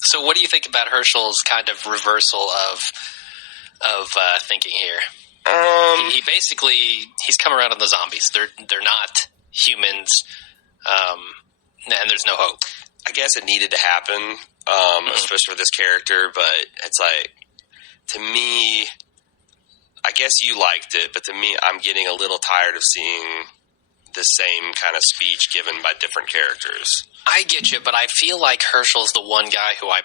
So what do you think about Herschel's kind of reversal of thinking here? He basically, he's come around on the zombies. They're not humans, and there's no hope. I guess it needed to happen, especially for this character, but it's like, to me, I guess you liked it, but to me, I'm getting a little tired of seeing the same kind of speech given by different characters. I get you, but I feel like Herschel's the one guy who I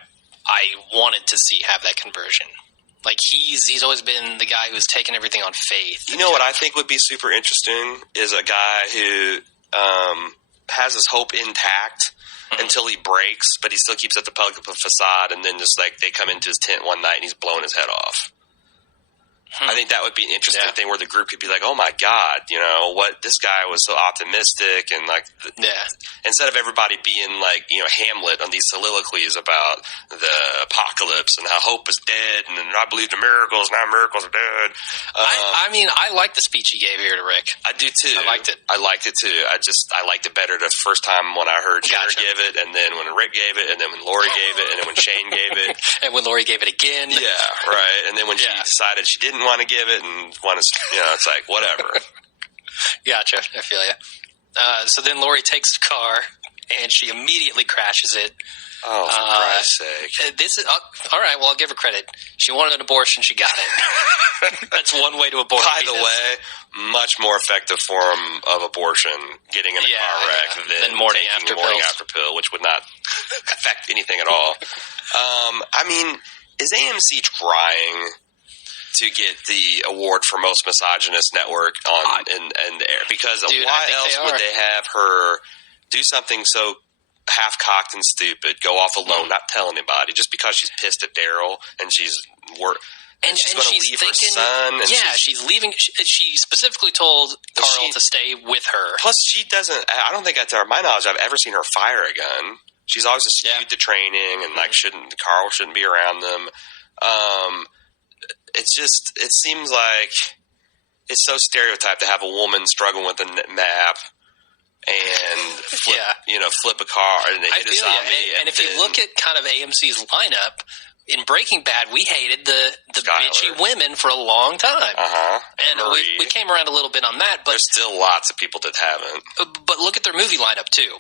wanted to see have that conversion. Like, he's always been the guy who's taken everything on faith. You know what I think would be super interesting is a guy who has his hope intact until he breaks, but he still keeps up the public facade, and then just like they come into his tent one night and he's blowing his head off. I think that would be an interesting thing where the group could be like, oh my God, you know, what, this guy was so optimistic, and like, instead of everybody being like, you know, Hamlet on these soliloquies about the apocalypse and how hope is dead, and I believe in miracles, now miracles are dead. I mean, I like the speech he gave here to Rick. I do too. I liked it. I liked it too. I liked it better the first time when I heard Jenner give it, and then when Rick gave it, and then when Lori gave it, and then when Shane gave it. And when Lori gave it again. Yeah, right. And then when she decided she didn't want to give it and want to, you know, it's like, whatever. Gotcha. I feel you. So then Lori takes the car and she immediately crashes it. Oh, for Christ's sake. This is all right. Well, I'll give her credit. She wanted an abortion. She got it. That's one way to abort. By the way, much more effective form of abortion, getting in a car wreck than morning taking after morning after pill, which would not affect anything at all. I mean, is AMC trying to get the award for most misogynist network on in the air? Because why else would they have her do something so half-cocked and stupid, go off alone, not tell anybody, just because she's pissed at Daryl and she's going to leave her son? And she's leaving. She specifically told Carl to stay with her. Plus, she doesn't. I don't think, to my knowledge, I've ever seen her fire a gun. She's always eschewed the training, and like Carl shouldn't be around them. It seems like it's so stereotyped to have a woman struggling with a map and flip a car and hit a zombie. And if you look at kind of AMC's lineup, in Breaking Bad, we hated the bitchy women for a long time. And we came around a little bit on that. But there's still lots of people that haven't. But look at their movie lineup, too.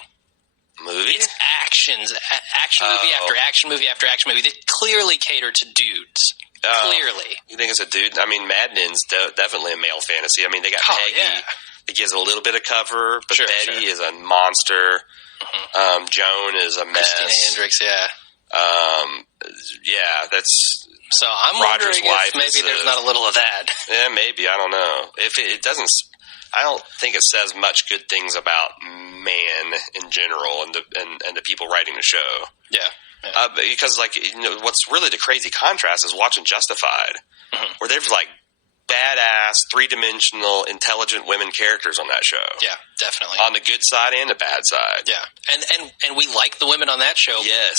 Movie? It's action movie after action movie after action movie. They clearly cater to dudes. Clearly. You think it's a dude? I mean, Mad Men's definitely a male fantasy. I mean, they got Peggy. It gives a little bit of cover, but Betty is a monster. Joan is a mess. Christina Hendricks, that's... So I'm Roger's wondering if maybe there's not a little of that. Yeah, maybe. I don't know. If it doesn't... I don't think it says much good things about man in general and the people writing the show. Yeah. Because, like, you know, what's really the crazy contrast is watching Justified, where they've, like, badass, three-dimensional, intelligent women characters on that show. Yeah, definitely. On the good side and the bad side. Yeah, and we like the women on that show. Yes.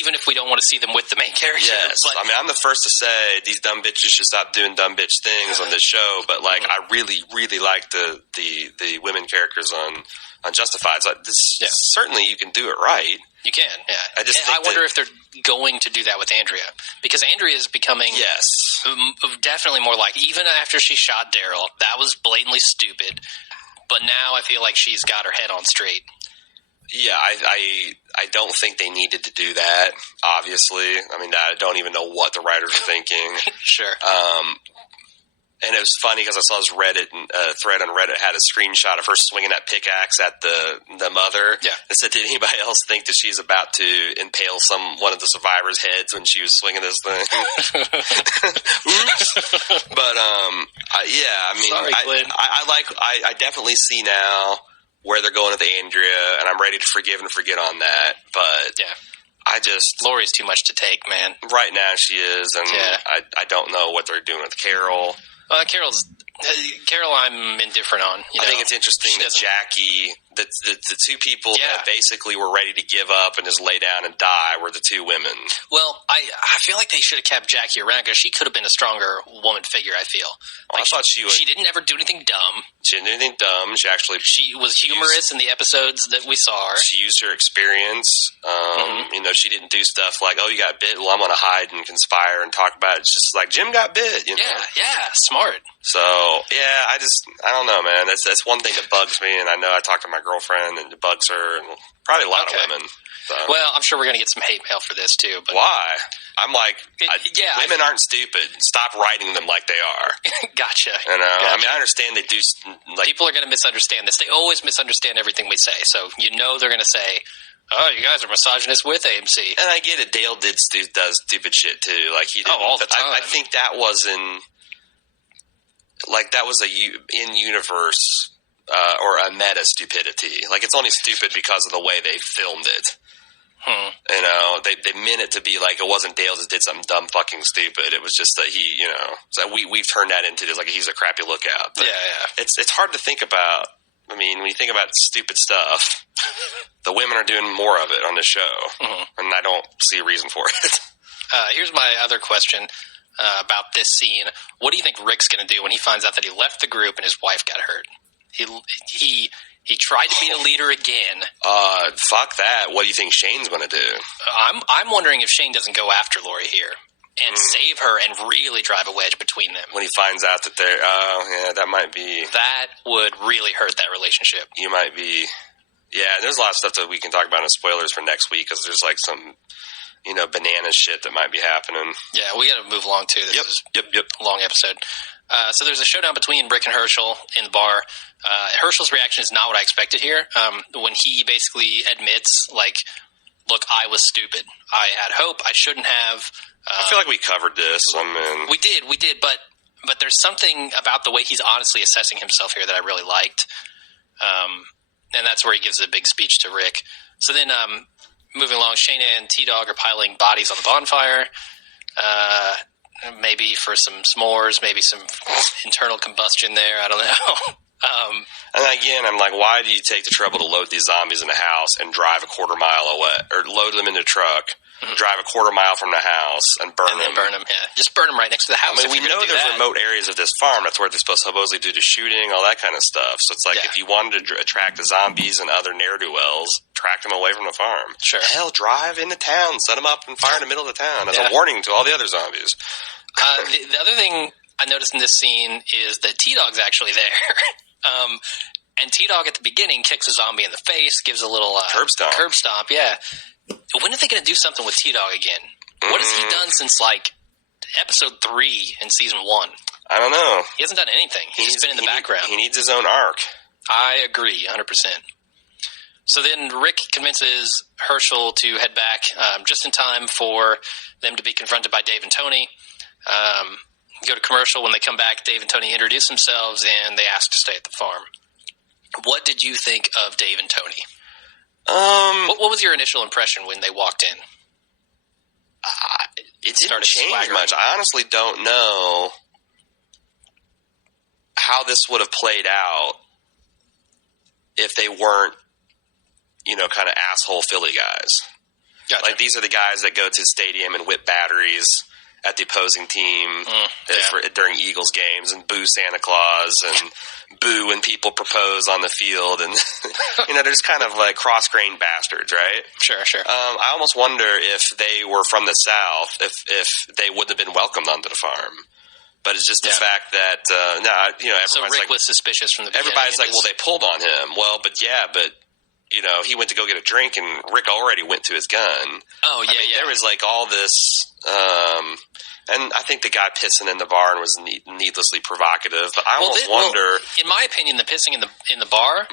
Even if we don't want to see them with the main character. Yes. But, I mean, I'm the first to say these dumb bitches should stop doing dumb bitch things on this show, but, like, I really, really like the women characters on Justified. So certainly you can do it right. You can, yeah. I wonder if they're going to do that with Andrea. Because Andrea is becoming definitely more like, even after she shot Daryl, that was blatantly stupid. But now I feel like she's got her head on straight. Yeah, I don't think they needed to do that, obviously. I mean, I don't even know what the writers are thinking. Sure. And it was funny because I saw this Reddit thread on Reddit had a screenshot of her swinging that pickaxe at the mother. Yeah. It said, did anybody else think that she's about to impale one of the survivors' heads when she was swinging this thing? Oops. But I mean, sorry, Glenn. I definitely see now where they're going with Andrea, and I'm ready to forgive and forget on that. But Lori's too much to take, man. Right now she is, and I don't know what they're doing with Carol. Carol, I'm indifferent on. I think it's interesting that Jackie, the two people that basically were ready to give up and just lay down and die were the two women. Well, I feel like they should have kept Jackie around because she could have been a stronger woman figure, I feel. Like, I thought she would. She didn't ever do anything dumb. She didn't do anything dumb. She was humorous in the episodes that we saw her. She used her experience. You know, she didn't do stuff like, oh, you got bit, well, I'm going to hide and conspire and talk about it. It's just like, Jim got bit, you know? Yeah, smart. So, I don't know, man. That's one thing that bugs me, and I know I talked to my girlfriend, and it bugs her, and probably a lot of women. So. Well, I'm sure we're going to get some hate mail for this, too. But why? I'm like, women aren't stupid. Stop writing them like they are. Gotcha. You know? Gotcha. I mean, I understand they do. Like, people are going to misunderstand this. They always misunderstand everything we say. So, they're going to say, oh, you guys are misogynist with AMC. And I get it. Dale does stupid shit, too. Like, he didn't. All the time. I think that was that was a in-universe or a meta stupidity. Like, it's only stupid because of the way they filmed it. You know, they meant it to be like it wasn't Dale just did something dumb fucking stupid. It was just that he, so we've turned that into this, like, he's a crappy lookout. But it's hard to think about. I mean, when you think about stupid stuff, the women are doing more of it on the show, and I don't see a reason for it. Here's my other question about this scene. What do you think Rick's going to do when he finds out that he left the group and his wife got hurt? He tried to be the leader again. Fuck that. What do you think Shane's going to do? I'm wondering if Shane doesn't go after Lori here and save her and really drive a wedge between them. When he finds out that they're... that might be... That would really hurt that relationship. You might be... Yeah, there's a lot of stuff that we can talk about in spoilers for next week because there's like some... banana shit that might be happening. Yeah, we got to move along, too. This is a long episode. So there's a showdown between Rick and Herschel in the bar. Herschel's reaction is not what I expected here. When he basically admits, like, look, I was stupid. I had hope. I shouldn't have. I feel like we covered this. We did. But there's something about the way he's honestly assessing himself here that I really liked. And that's where he gives a big speech to Rick. So then, moving along, Shayna and T-Dog are piling bodies on the bonfire. Maybe for some s'mores, maybe some internal combustion there. I don't know. And again, I'm like, why do you take the trouble to load these zombies in a house and drive a quarter mile away, or load them in a truck, drive a quarter mile from the house, and burn them? Yeah. Just burn them right next to the house. I mean, we know there's remote areas of this farm. That's where they're supposed to supposedly do the shooting, all that kind of stuff. So it's like, if you wanted to attract the zombies and other ne'er-do-wells, track them away from the farm. Sure. Hell, drive into town, set them up and fire in the middle of the town as a warning to all the other zombies. The other thing I noticed in this scene is that T-Dog's actually there. And T-Dog at the beginning kicks a zombie in the face, gives a little curb stomp, yeah. When are they going to do something with T-Dog again? What has he done since, like, episode 3 in season 1? I don't know. He hasn't done anything. He's been in the background. He needs his own arc. I agree, 100%. So then Rick convinces Herschel to head back just in time for them to be confronted by Dave and Tony. Go to commercial. When they come back, Dave and Tony introduce themselves, and they ask to stay at the farm. What did you think of Dave and Tony? What was your initial impression when they walked in? It didn't change much. I honestly don't know. how this would have played out if they weren't, kind of asshole Philly guys. Gotcha. Like, these are the guys that go to the stadium and whip batteries at the opposing team during Eagles games and boo Santa Claus and boo when people propose on the field. And, they're just kind of like cross-grained bastards, right? Sure. I almost wonder if they were from the South, if they wouldn't have been welcomed onto the farm. But it's just the fact that, everybody's so Rick like, was suspicious from the beginning. everybody's like, well, they pulled on him. Well, but he went to go get a drink, and Rick already went to his gun. Oh, yeah, There was like all this, and I think the guy pissing in the barn was needlessly provocative. But I almost wonder. In my opinion, the pissing in the bar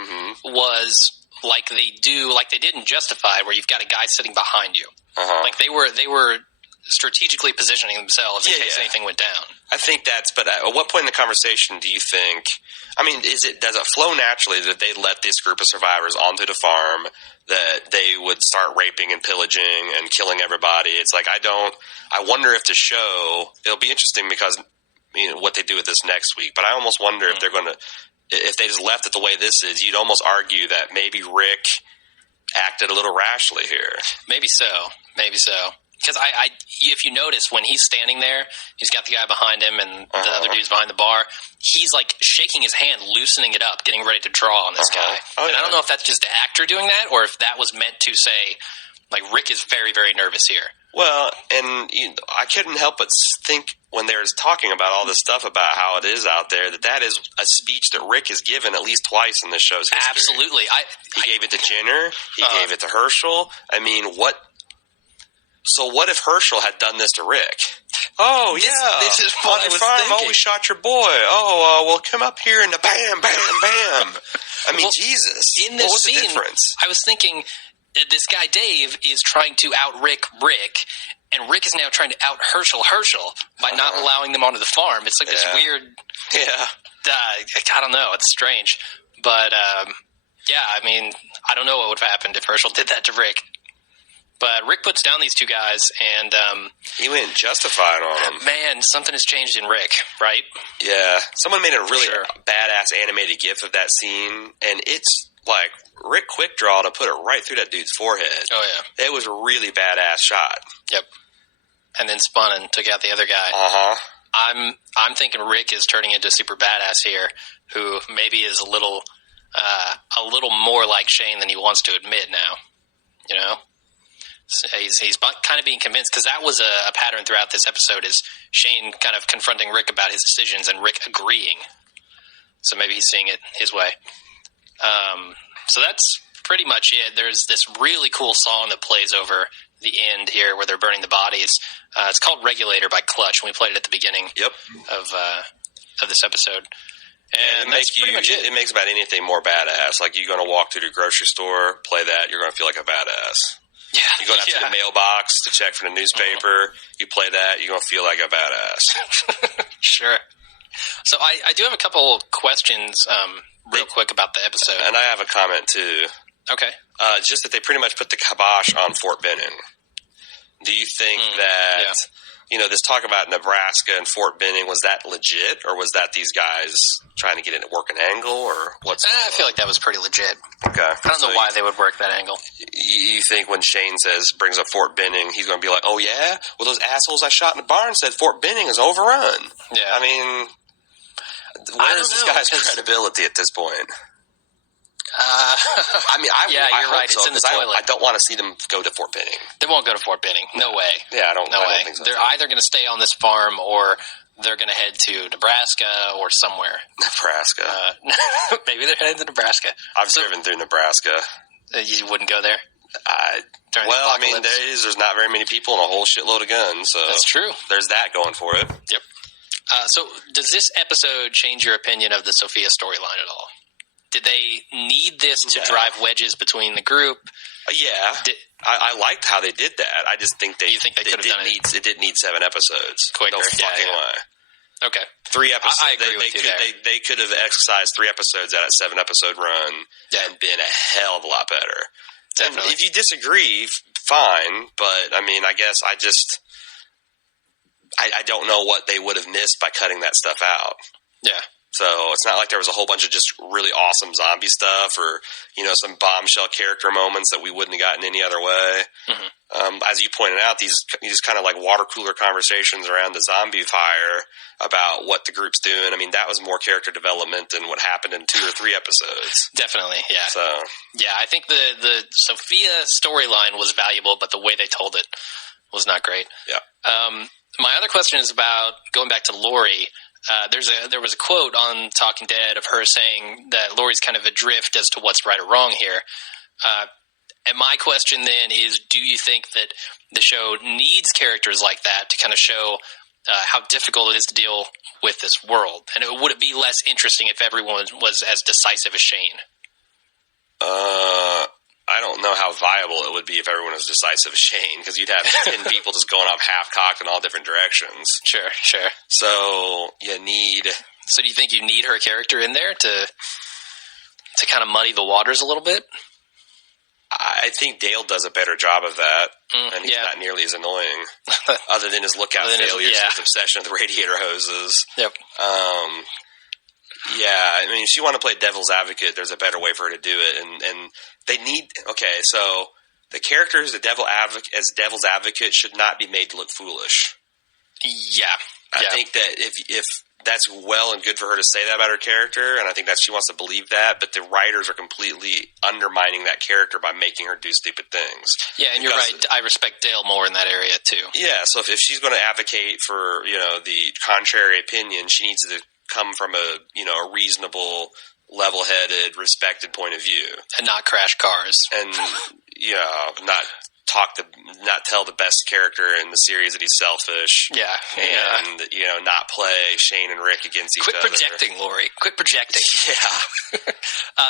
was like they did in Justified, where you've got a guy sitting behind you. Like they were strategically positioning themselves in case anything went down. I think but at what point in the conversation do you think, does it flow naturally that they let this group of survivors onto the farm, that they would start raping and pillaging and killing everybody? It's like, I wonder if the show, it'll be interesting because, what they do with this next week, but I almost wonder if they're going to, if they just left it the way this is, you'd almost argue that maybe Rick acted a little rashly here. Maybe so. Because if you notice, when he's standing there, he's got the guy behind him and the other dude's behind the bar. He's like shaking his hand, loosening it up, getting ready to draw on this guy. I don't know if that's just the actor doing that or if that was meant to say, like, Rick is very, very nervous here. Well, and I couldn't help but think when they were talking about all this stuff about how it is out there, that is a speech that Rick has given at least twice in this show's history. Absolutely. He gave it to Jenner. He gave it to Herschel. So what if Herschel had done this to Rick? Oh, yeah. This is what I was thinking. Oh, we shot your boy. Well, come up here and bam, bam, bam. Jesus. In this what was scene, the difference? I was thinking this guy Dave is trying to out Rick, and Rick is now trying to out Herschel by not allowing them onto the farm. It's like this weird... Yeah. I don't know. It's strange. But, I don't know what would have happened if Herschel did that to Rick. But Rick puts down these two guys, and... he went Justified on them. Man, something has changed in Rick, right? Yeah. Someone made a really badass animated GIF of that scene, and it's like Rick quick draw to put it right through that dude's forehead. Oh, yeah. It was a really badass shot. Yep. And then spun and took out the other guy. I'm thinking Rick is turning into super badass here, who maybe is a little more like Shane than he wants to admit now. So he's kind of being convinced, because that was a pattern throughout this episode, is Shane kind of confronting Rick about his decisions and Rick agreeing. So maybe he's seeing it his way. So that's pretty much it. There's this really cool song that plays over the end here where they're burning the bodies. It's called Regulator by Clutch, and we played it at the beginning of this episode. And it makes about anything more badass. Like, you're going to walk through the grocery store, play that, you're going to feel like a badass. Yeah, you go out to the mailbox to check for the newspaper, you play that, you're going to feel like a badass. Sure. So I do have a couple questions real quick about the episode. And I have a comment, too. Okay. Just that they pretty much put the kibosh on Fort Benning. Do you think that, this talk about Nebraska and Fort Benning, was that legit, or was that these guys trying to get it at work an angle, or what's I feel like that was pretty legit. Okay. I don't know why they would work that angle. You think when Shane brings up Fort Benning, he's going to be like, oh, yeah? Well, those assholes I shot in the barn said Fort Benning is overrun. Yeah. Where is this guy's credibility at this point? You're right. So, it's in the toilet. I don't want to see them go to Fort Benning. They won't go to Fort Benning. No way. Yeah, I don't think so. They're either going to stay on this farm, or they're going to head to Nebraska or somewhere. Nebraska. Maybe they're heading to Nebraska. I've driven through Nebraska. You wouldn't go there? There's not very many people and a whole shitload of guns. So that's true. There's that going for it. Yep. So does this episode change your opinion of the Sophia storyline at all? Did they need this to drive wedges between the group? Yeah. I liked how they did that. I just think you think they could have done it? It didn't need 7 episodes. Quicker. No fucking way. Okay. 3 episodes. I agree with you there. They could have exercised 3 episodes out of 7 episode run and been a hell of a lot better. Definitely. And if you disagree, fine. But, I guess I don't know what they would have missed by cutting that stuff out. Yeah. So it's not like there was a whole bunch of just really awesome zombie stuff or, some bombshell character moments that we wouldn't have gotten any other way. Mm-hmm. As you pointed out, these kind of like water cooler conversations around the zombie fire about what the group's doing. I mean, that was more character development than what happened in 2 or 3 episodes. Definitely, yeah. So yeah, I think the Sophia storyline was valuable, but the way they told it was not great. Yeah. My other question is about going back to Lori. There was a quote on Talking Dead of her saying that Lori's kind of adrift as to what's right or wrong here. And my question then is, do you think that the show needs characters like that to kind of show how difficult it is to deal with this world? And would it be less interesting if everyone was as decisive as Shane? I don't know how viable it would be if everyone was decisive as Shane, because you'd have 10 people just going off half-cocked in all different directions. Sure. So you need... So do you think you need her character in there to kind of muddy the waters a little bit? I think Dale does a better job of that, and he's not nearly as annoying, other than his lookout failures and his obsession with radiator hoses. Yep. Yeah, I mean, if she want to play devil's advocate, there's a better way for her to do it, and they need. Okay, so the characters, as devil's advocate, should not be made to look foolish. Yeah, I think that if that's well and good for her to say that about her character, and I think that she wants to believe that, but the writers are completely undermining that character by making her do stupid things. Yeah, and you're right. I respect Dale more in that area too. Yeah, so if she's going to advocate for the contrary opinion, she needs to come from a reasonable, level-headed, respected point of view, and not crash cars, and not tell the best character in the series that he's selfish. Yeah. And not play Shane and Rick against each other. Quit projecting, Lori. Quit projecting. Yeah.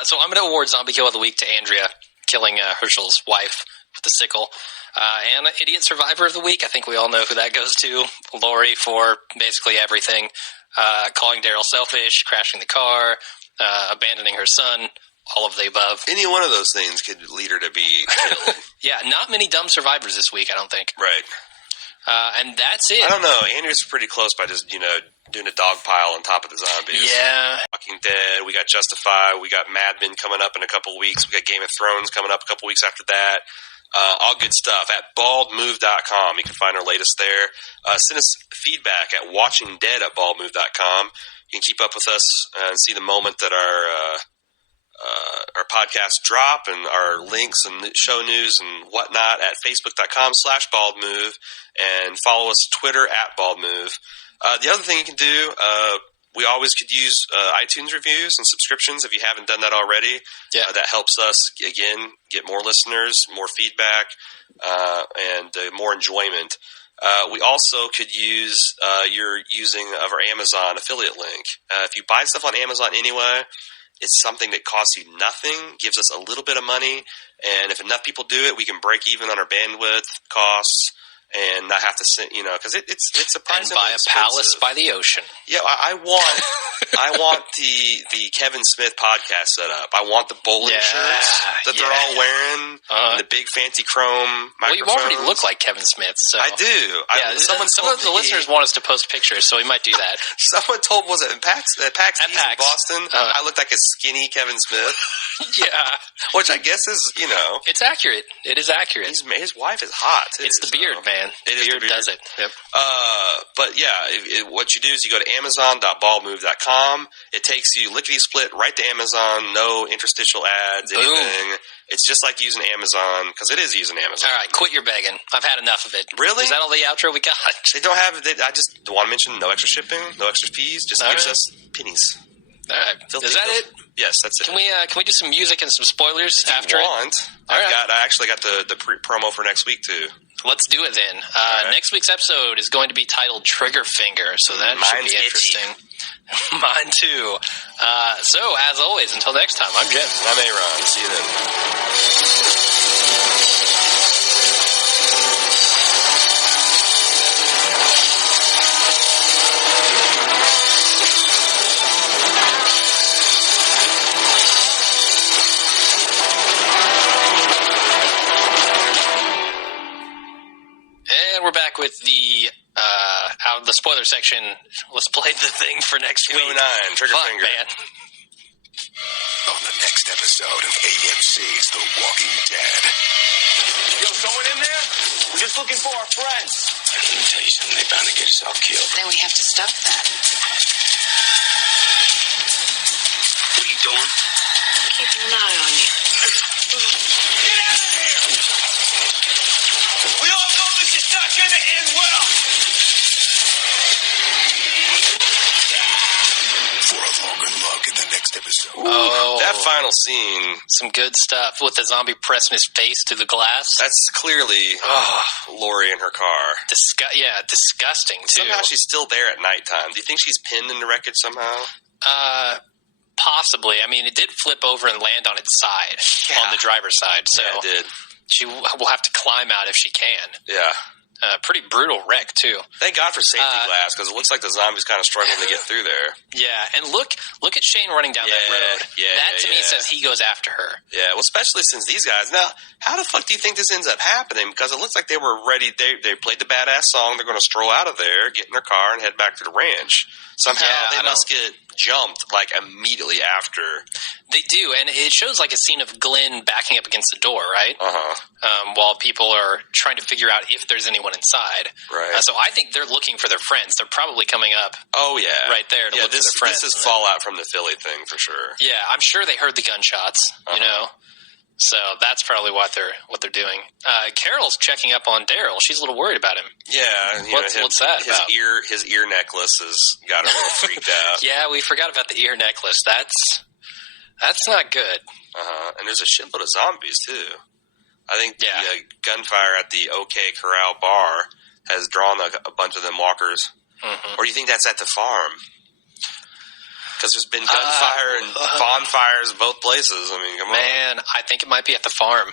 So I'm going to award Zombie Kill of the Week to Andrea, killing Herschel's wife with the sickle. And Idiot Survivor of the Week, I think we all know who that goes to. Lori for basically everything. Calling Daryl selfish, crashing the car, abandoning her son, all of the above. Any one of those things could lead her to be killed. Yeah, not many dumb survivors this week, I don't think. Right. And that's it. I don't know. Andrew's pretty close by just, doing a dog pile on top of the zombies. Yeah. Walking Dead. We got Justified. We got Mad Men coming up in a couple weeks. We got Game of Thrones coming up a couple weeks after that. All good stuff at baldmove.com. You can find our latest there. Send us feedback at watchingdead@baldmove.com. You can keep up with us and see the moment that our podcasts drop, and our links and show news and whatnot at facebook.com/baldmove, and follow us Twitter @baldmove. The other thing you can do, we always could use iTunes reviews and subscriptions if you haven't done that already. Yeah. That helps us, again, get more listeners, more feedback, and more enjoyment. We also could use your using of our Amazon affiliate link. If you buy stuff on Amazon anyway, it's something that costs you nothing, gives us a little bit of money, and if enough people do it, we can break even on our bandwidth costs and not have to send, because it's surprisingly and buy a expensive. palace by the ocean. Yeah, I want the Kevin Smith podcast set up. I want the bowling shirts that they're all wearing, and the big fancy chrome microphones. Well, you already look like Kevin Smith, so I do. Yeah, some of the listeners want us to post pictures, so we might do that. Someone told, was it at PAX East in Boston? I looked like a skinny Kevin Smith. Yeah, which I guess is it's accurate. It is accurate. His wife is hot too. It's the beard, man. The beard does it. Yep. But yeah, what you do is you go to amazon.baldmove.com. It takes you lickety-split right to Amazon. No interstitial ads, anything. It's just like using Amazon, because it is using Amazon. All right, quit your begging. I've had enough of it. Really? Is that all the outro we got? They don't have. I just want to mention no extra shipping, no extra fees. Just gives us pennies. All right. Is that it? Yes, that's it. Can we do some music and some spoilers after you want. I actually got the promo for next week too. Let's do it then. Next week's episode is going to be titled Trigger Finger, so that should be interesting. Mine too. So, as always, until next time, I'm Jim. I'm Aaron. See you then. We're back with the the spoiler section. Let's play the thing for next week. 209, Trigger Fuck, Finger. man. On the next episode of AMC's The Walking Dead. Yo, someone in there? We're just looking for our friends. Let me tell you something. They're bound to get us all killed. Then we have to stop that. What are you doing? Keeping an eye on you. Get out of here! We all know this is not gonna end well. For a longer look at the next episode. Oh, That final scene, some good stuff with the zombie pressing his face to the glass. that's clearly Lori in her car. Disgusting too. Somehow she's still there at nighttime. Do you think she's pinned in the wreckage somehow? Possibly. I mean, it did flip over and land on its side, on the driver's side. So Yeah, it did. she will have to climb out if she can. Yeah. Pretty brutal wreck too. Thank God for safety glass, because it looks like the zombie's kind of struggling to get through there. Yeah, and look at Shane running down that road. That to me says he goes after her. Yeah, well, especially since these guys. Now, how the fuck do you think this ends up happening? Because it looks like they were ready. They played the badass song. They're going to stroll out of there, get in their car, and head back to the ranch. Somehow they must get jumped like immediately after. They do, and it shows like a scene of Glenn backing up against the door, right? While people are trying to figure out if there's anyone inside. Right. So I think they're looking for their friends. They're probably coming up. Oh yeah, right there to look for their friends. This is fallout from the Philly thing for sure. Yeah, I'm sure they heard the gunshots. You know. So that's probably what they're doing. Carol's checking up on Daryl. She's a little worried about him. Yeah, what's that about? His ear necklace has got her a little freaked out. Yeah, we forgot about the ear necklace. That's not good. And there's a shitload of zombies too. I think the gunfire at the OK Corral bar has drawn a bunch of them walkers. Or do you think that's at the farm? Because there's been gunfire and bonfires both places. I mean, come on. Man, I think it might be at the farm.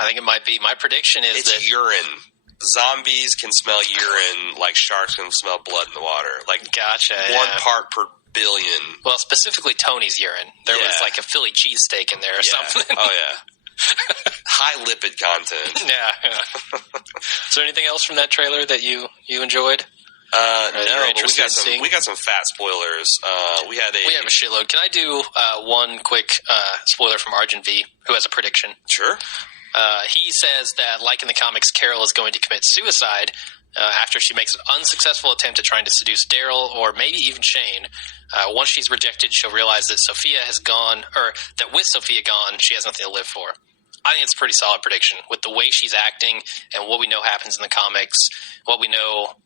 I think it might be. My prediction is it's urine. Zombies can smell urine like sharks can smell blood in the water. Like, gotcha. One part per billion. Well, specifically Tony's urine. There was like a Philly cheesesteak in there or something. Oh, yeah. High lipid content. Yeah. Is there anything else from that trailer that you enjoyed? No, but we got some fat spoilers. We have a shitload. Can I do one quick spoiler from Arjun V, who has a prediction? Sure. He says that, like in the comics, Carol is going to commit suicide after she makes an unsuccessful attempt at trying to seduce Daryl or maybe even Shane. Once she's rejected, she'll realize that Sophia has gone, or that with Sophia gone, she has nothing to live for. I think it's a pretty solid prediction with the way she's acting and what we know happens in the comics, what we know.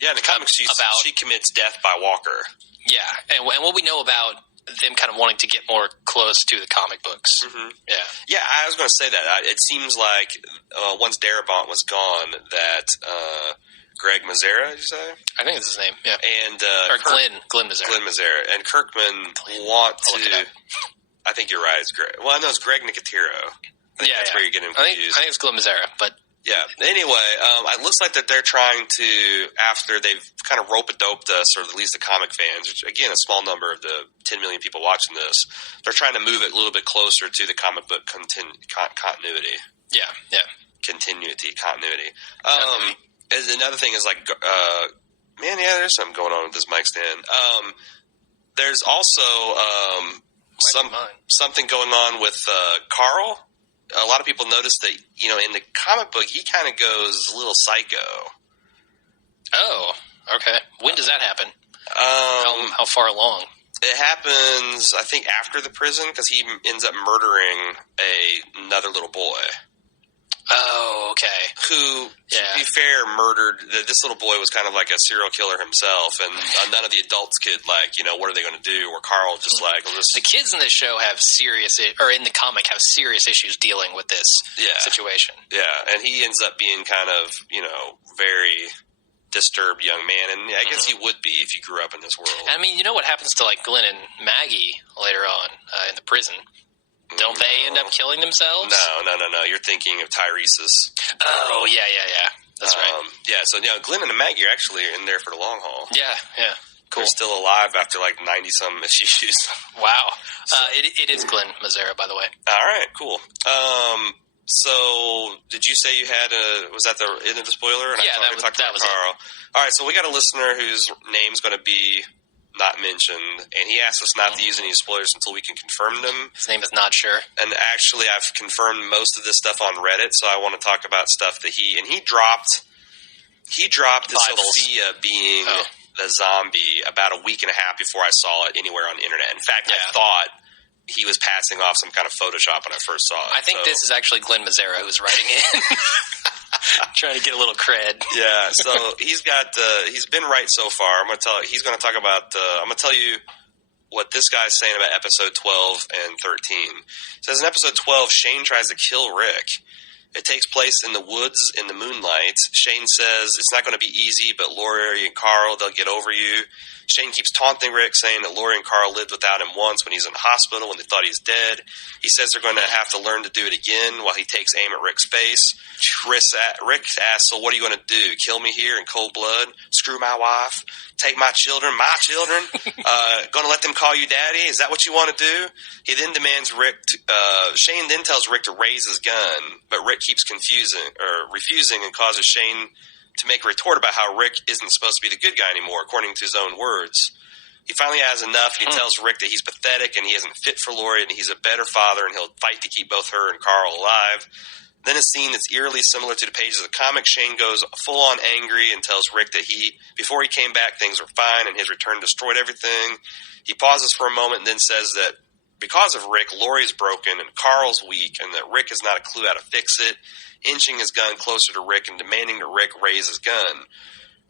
In the comics, she commits death by Walker. Yeah, and what we know about them kind of wanting to get more close to the comic books. Yeah, I was going to say that. It seems like once Darabont was gone, that Greg Mazzara, did you say? I think that's his name. Yeah, and Glenn Mazzara. Glenn Mazzara and Kirkman want to. I think you're right. It's Greg. Well, no, it's Greg Nicotero. That's where you're getting confused. I think it's Glenn Mazzara, but. Yeah. Anyway, it looks like that they're trying to, after they've kind of rope-a-doped us, or at least the comic fans, which, again, a small number of the 10 million people watching this, they're trying to move it a little bit closer to the comic book continuity. Yeah. Continuity. And another thing is, like, there's something going on with this mic stand. There's also something going on with Carl. A lot of people notice that, in the comic book, he kind of goes a little psycho. Oh, okay. When does that happen? How far along? It happens, I think, after the prison, because he ends up murdering another little boy. Oh, okay. Who, to be fair, murdered. This little boy was kind of like a serial killer himself, and none of the adults could, what are they going to do? Or Carl just the kids in this show have in the comic have serious issues dealing with this situation. Yeah, and he ends up being kind of, very disturbed young man, and I guess he would be if he grew up in this world. I mean, you know what happens to Glenn and Maggie later on in the prison? Don't they end up killing themselves? No. You're thinking of Tyrese's. Oh, yeah. That's right. So Glenn and Maggie are actually in there for the long haul. Yeah. Cool. They're still alive after 90-some issues. Wow. So. It is Glenn Mazzara, by the way. All right, cool. So, did you say you had was that the end of the spoiler? And Yeah, I that was Carl. All right, so we got a listener whose name's going to be not mentioned, and he asked us not to use any spoilers until we can confirm them. His name is not sure. And actually, I've confirmed most of this stuff on Reddit, so I want to talk about stuff that he dropped the Bibles. Sophia being the zombie about a week and a half before I saw it anywhere on the internet. In fact, I thought he was passing off some kind of Photoshop when I first saw it. I think this is actually Glenn Mazzara who's writing in. Trying to get a little cred. Yeah, so he's been right so far. I'm going to tell you what this guy's saying about episode 12 and 13. It says in episode 12, Shane tries to kill Rick. It takes place in the woods in the moonlight. Shane says it's not going to be easy, but Lori and Carl, they'll get over you. Shane keeps taunting Rick, saying that Lori and Carl lived without him once when he's in the hospital when they thought he's dead. He says they're going to have to learn to do it again while he takes aim at Rick's face. Rick asks, so what are you going to do? Kill me here in cold blood? Screw my wife? Take my children? Going to let them call you daddy? Is that what you want to do? He then demands Shane then tells Rick to raise his gun, but Rick keeps refusing and causes Shane to make a retort about how Rick isn't supposed to be the good guy anymore, according to his own words. He finally has enough, and he tells Rick that he's pathetic and he isn't fit for Lori and he's a better father and he'll fight to keep both her and Carl alive. Then a scene that's eerily similar to the pages of the comic. Shane goes full-on angry and tells Rick that before he came back, things were fine and his return destroyed everything. He pauses for a moment and then says that because of Rick, Lori's broken and Carl's weak and that Rick has not a clue how to fix it, inching his gun closer to Rick and demanding that Rick raise his gun.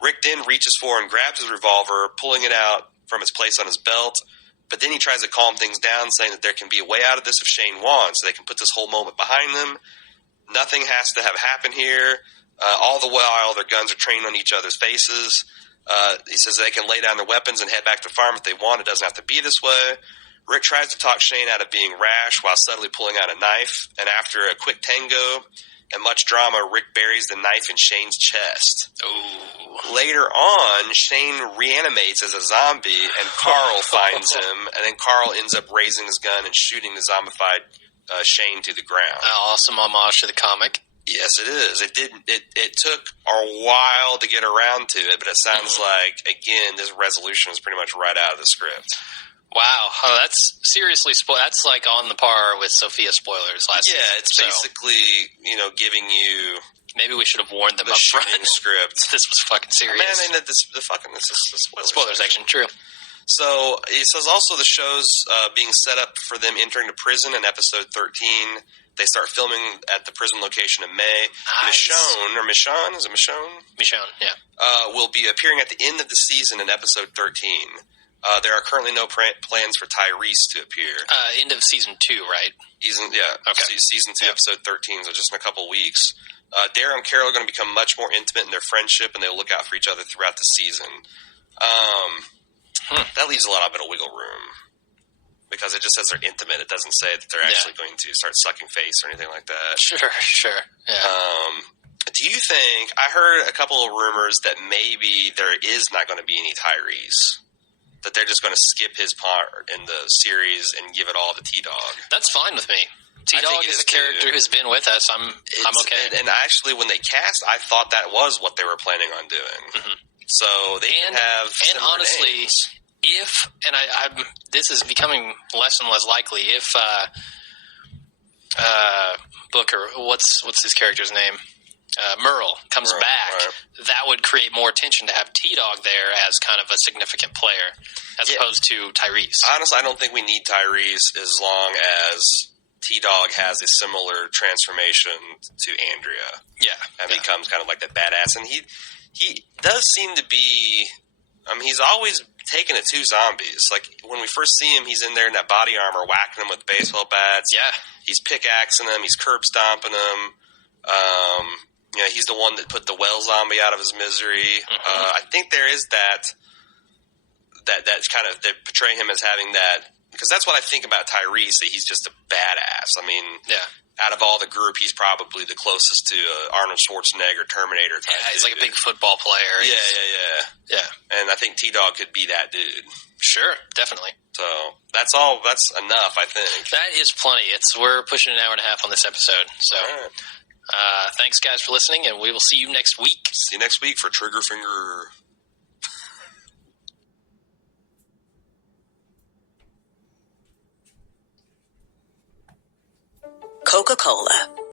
Rick then reaches for and grabs his revolver, pulling it out from its place on his belt, but then he tries to calm things down, saying that there can be a way out of this if Shane wants, so they can put this whole moment behind them. Nothing has to have happened here. All the while, their guns are trained on each other's faces. He says they can lay down their weapons and head back to the farm if they want. It doesn't have to be this way. Rick tries to talk Shane out of being rash while subtly pulling out a knife, and after a quick tango and much drama, Rick buries the knife in Shane's chest. Ooh. Later on, Shane reanimates as a zombie, and Carl finds him, and then Carl ends up raising his gun and shooting the zombified Shane to the ground. Awesome homage to the comic. Yes, it is. It took a while to get around to it, but it sounds like, again, this resolution is pretty much right out of the script. Wow, that's seriously that's like on the par with Sophia spoilers last season. Yeah, it's basically, giving you maybe we should have warned them the up front. shooting script. This was fucking serious. Man, this is the spoiler section. True. So it says also the show's being set up for them entering the prison in episode 13. They start filming at the prison location in May. Nice. Michonne? Is it Michonne? Michonne, yeah. Will be appearing at the end of the season in episode 13. There are currently no plans for Tyrese to appear. End of season 2, right? Okay. Season 2, episode 13, so just in a couple weeks. Daryl and Carol are going to become much more intimate in their friendship, and they'll look out for each other throughout the season. That leaves a lot of wiggle room, because it just says they're intimate. It doesn't say that they're actually going to start sucking face or anything like that. Sure. Yeah. Do you think, I heard a couple of rumors that maybe there is not going to be any Tyrese, that they're just going to skip his part in the series and give it all to T-Dog. That's fine with me. T-Dog is a character who's been with us. I'm okay. And actually, when they cast, I thought that was what they were planning on doing. Mm-hmm. So they can have similar honestly, names. If I'm this is becoming less and less likely. If Booker, what's his character's name? Merle comes back, right. That would create more tension to have T-Dog there as kind of a significant player, as opposed to Tyrese. Honestly, I don't think we need Tyrese as long as T-Dog has a similar transformation to Andrea. Yeah. And becomes kind of like that badass. And he does seem to be... he's always taken it to zombies. Like, when we first see him, he's in there in that body armor, whacking them with baseball bats. Yeah. He's pickaxing them. He's curb stomping them. He's the one that put the well zombie out of his misery. I think there is that kind of, they portray him as having that, because that's what I think about Tyrese, that he's just a badass. Out of all the group, he's probably the closest to Arnold Schwarzenegger Terminator type. Yeah, he's like a big football player. Yeah. And I think T-Dog could be that dude. Sure, definitely. So that's all. That's enough, I think. That is plenty. We're pushing an hour and a half on this episode. So, All right. Thanks, guys, for listening, and we will see you next week. See you next week for Trigger Finger. Coca-Cola.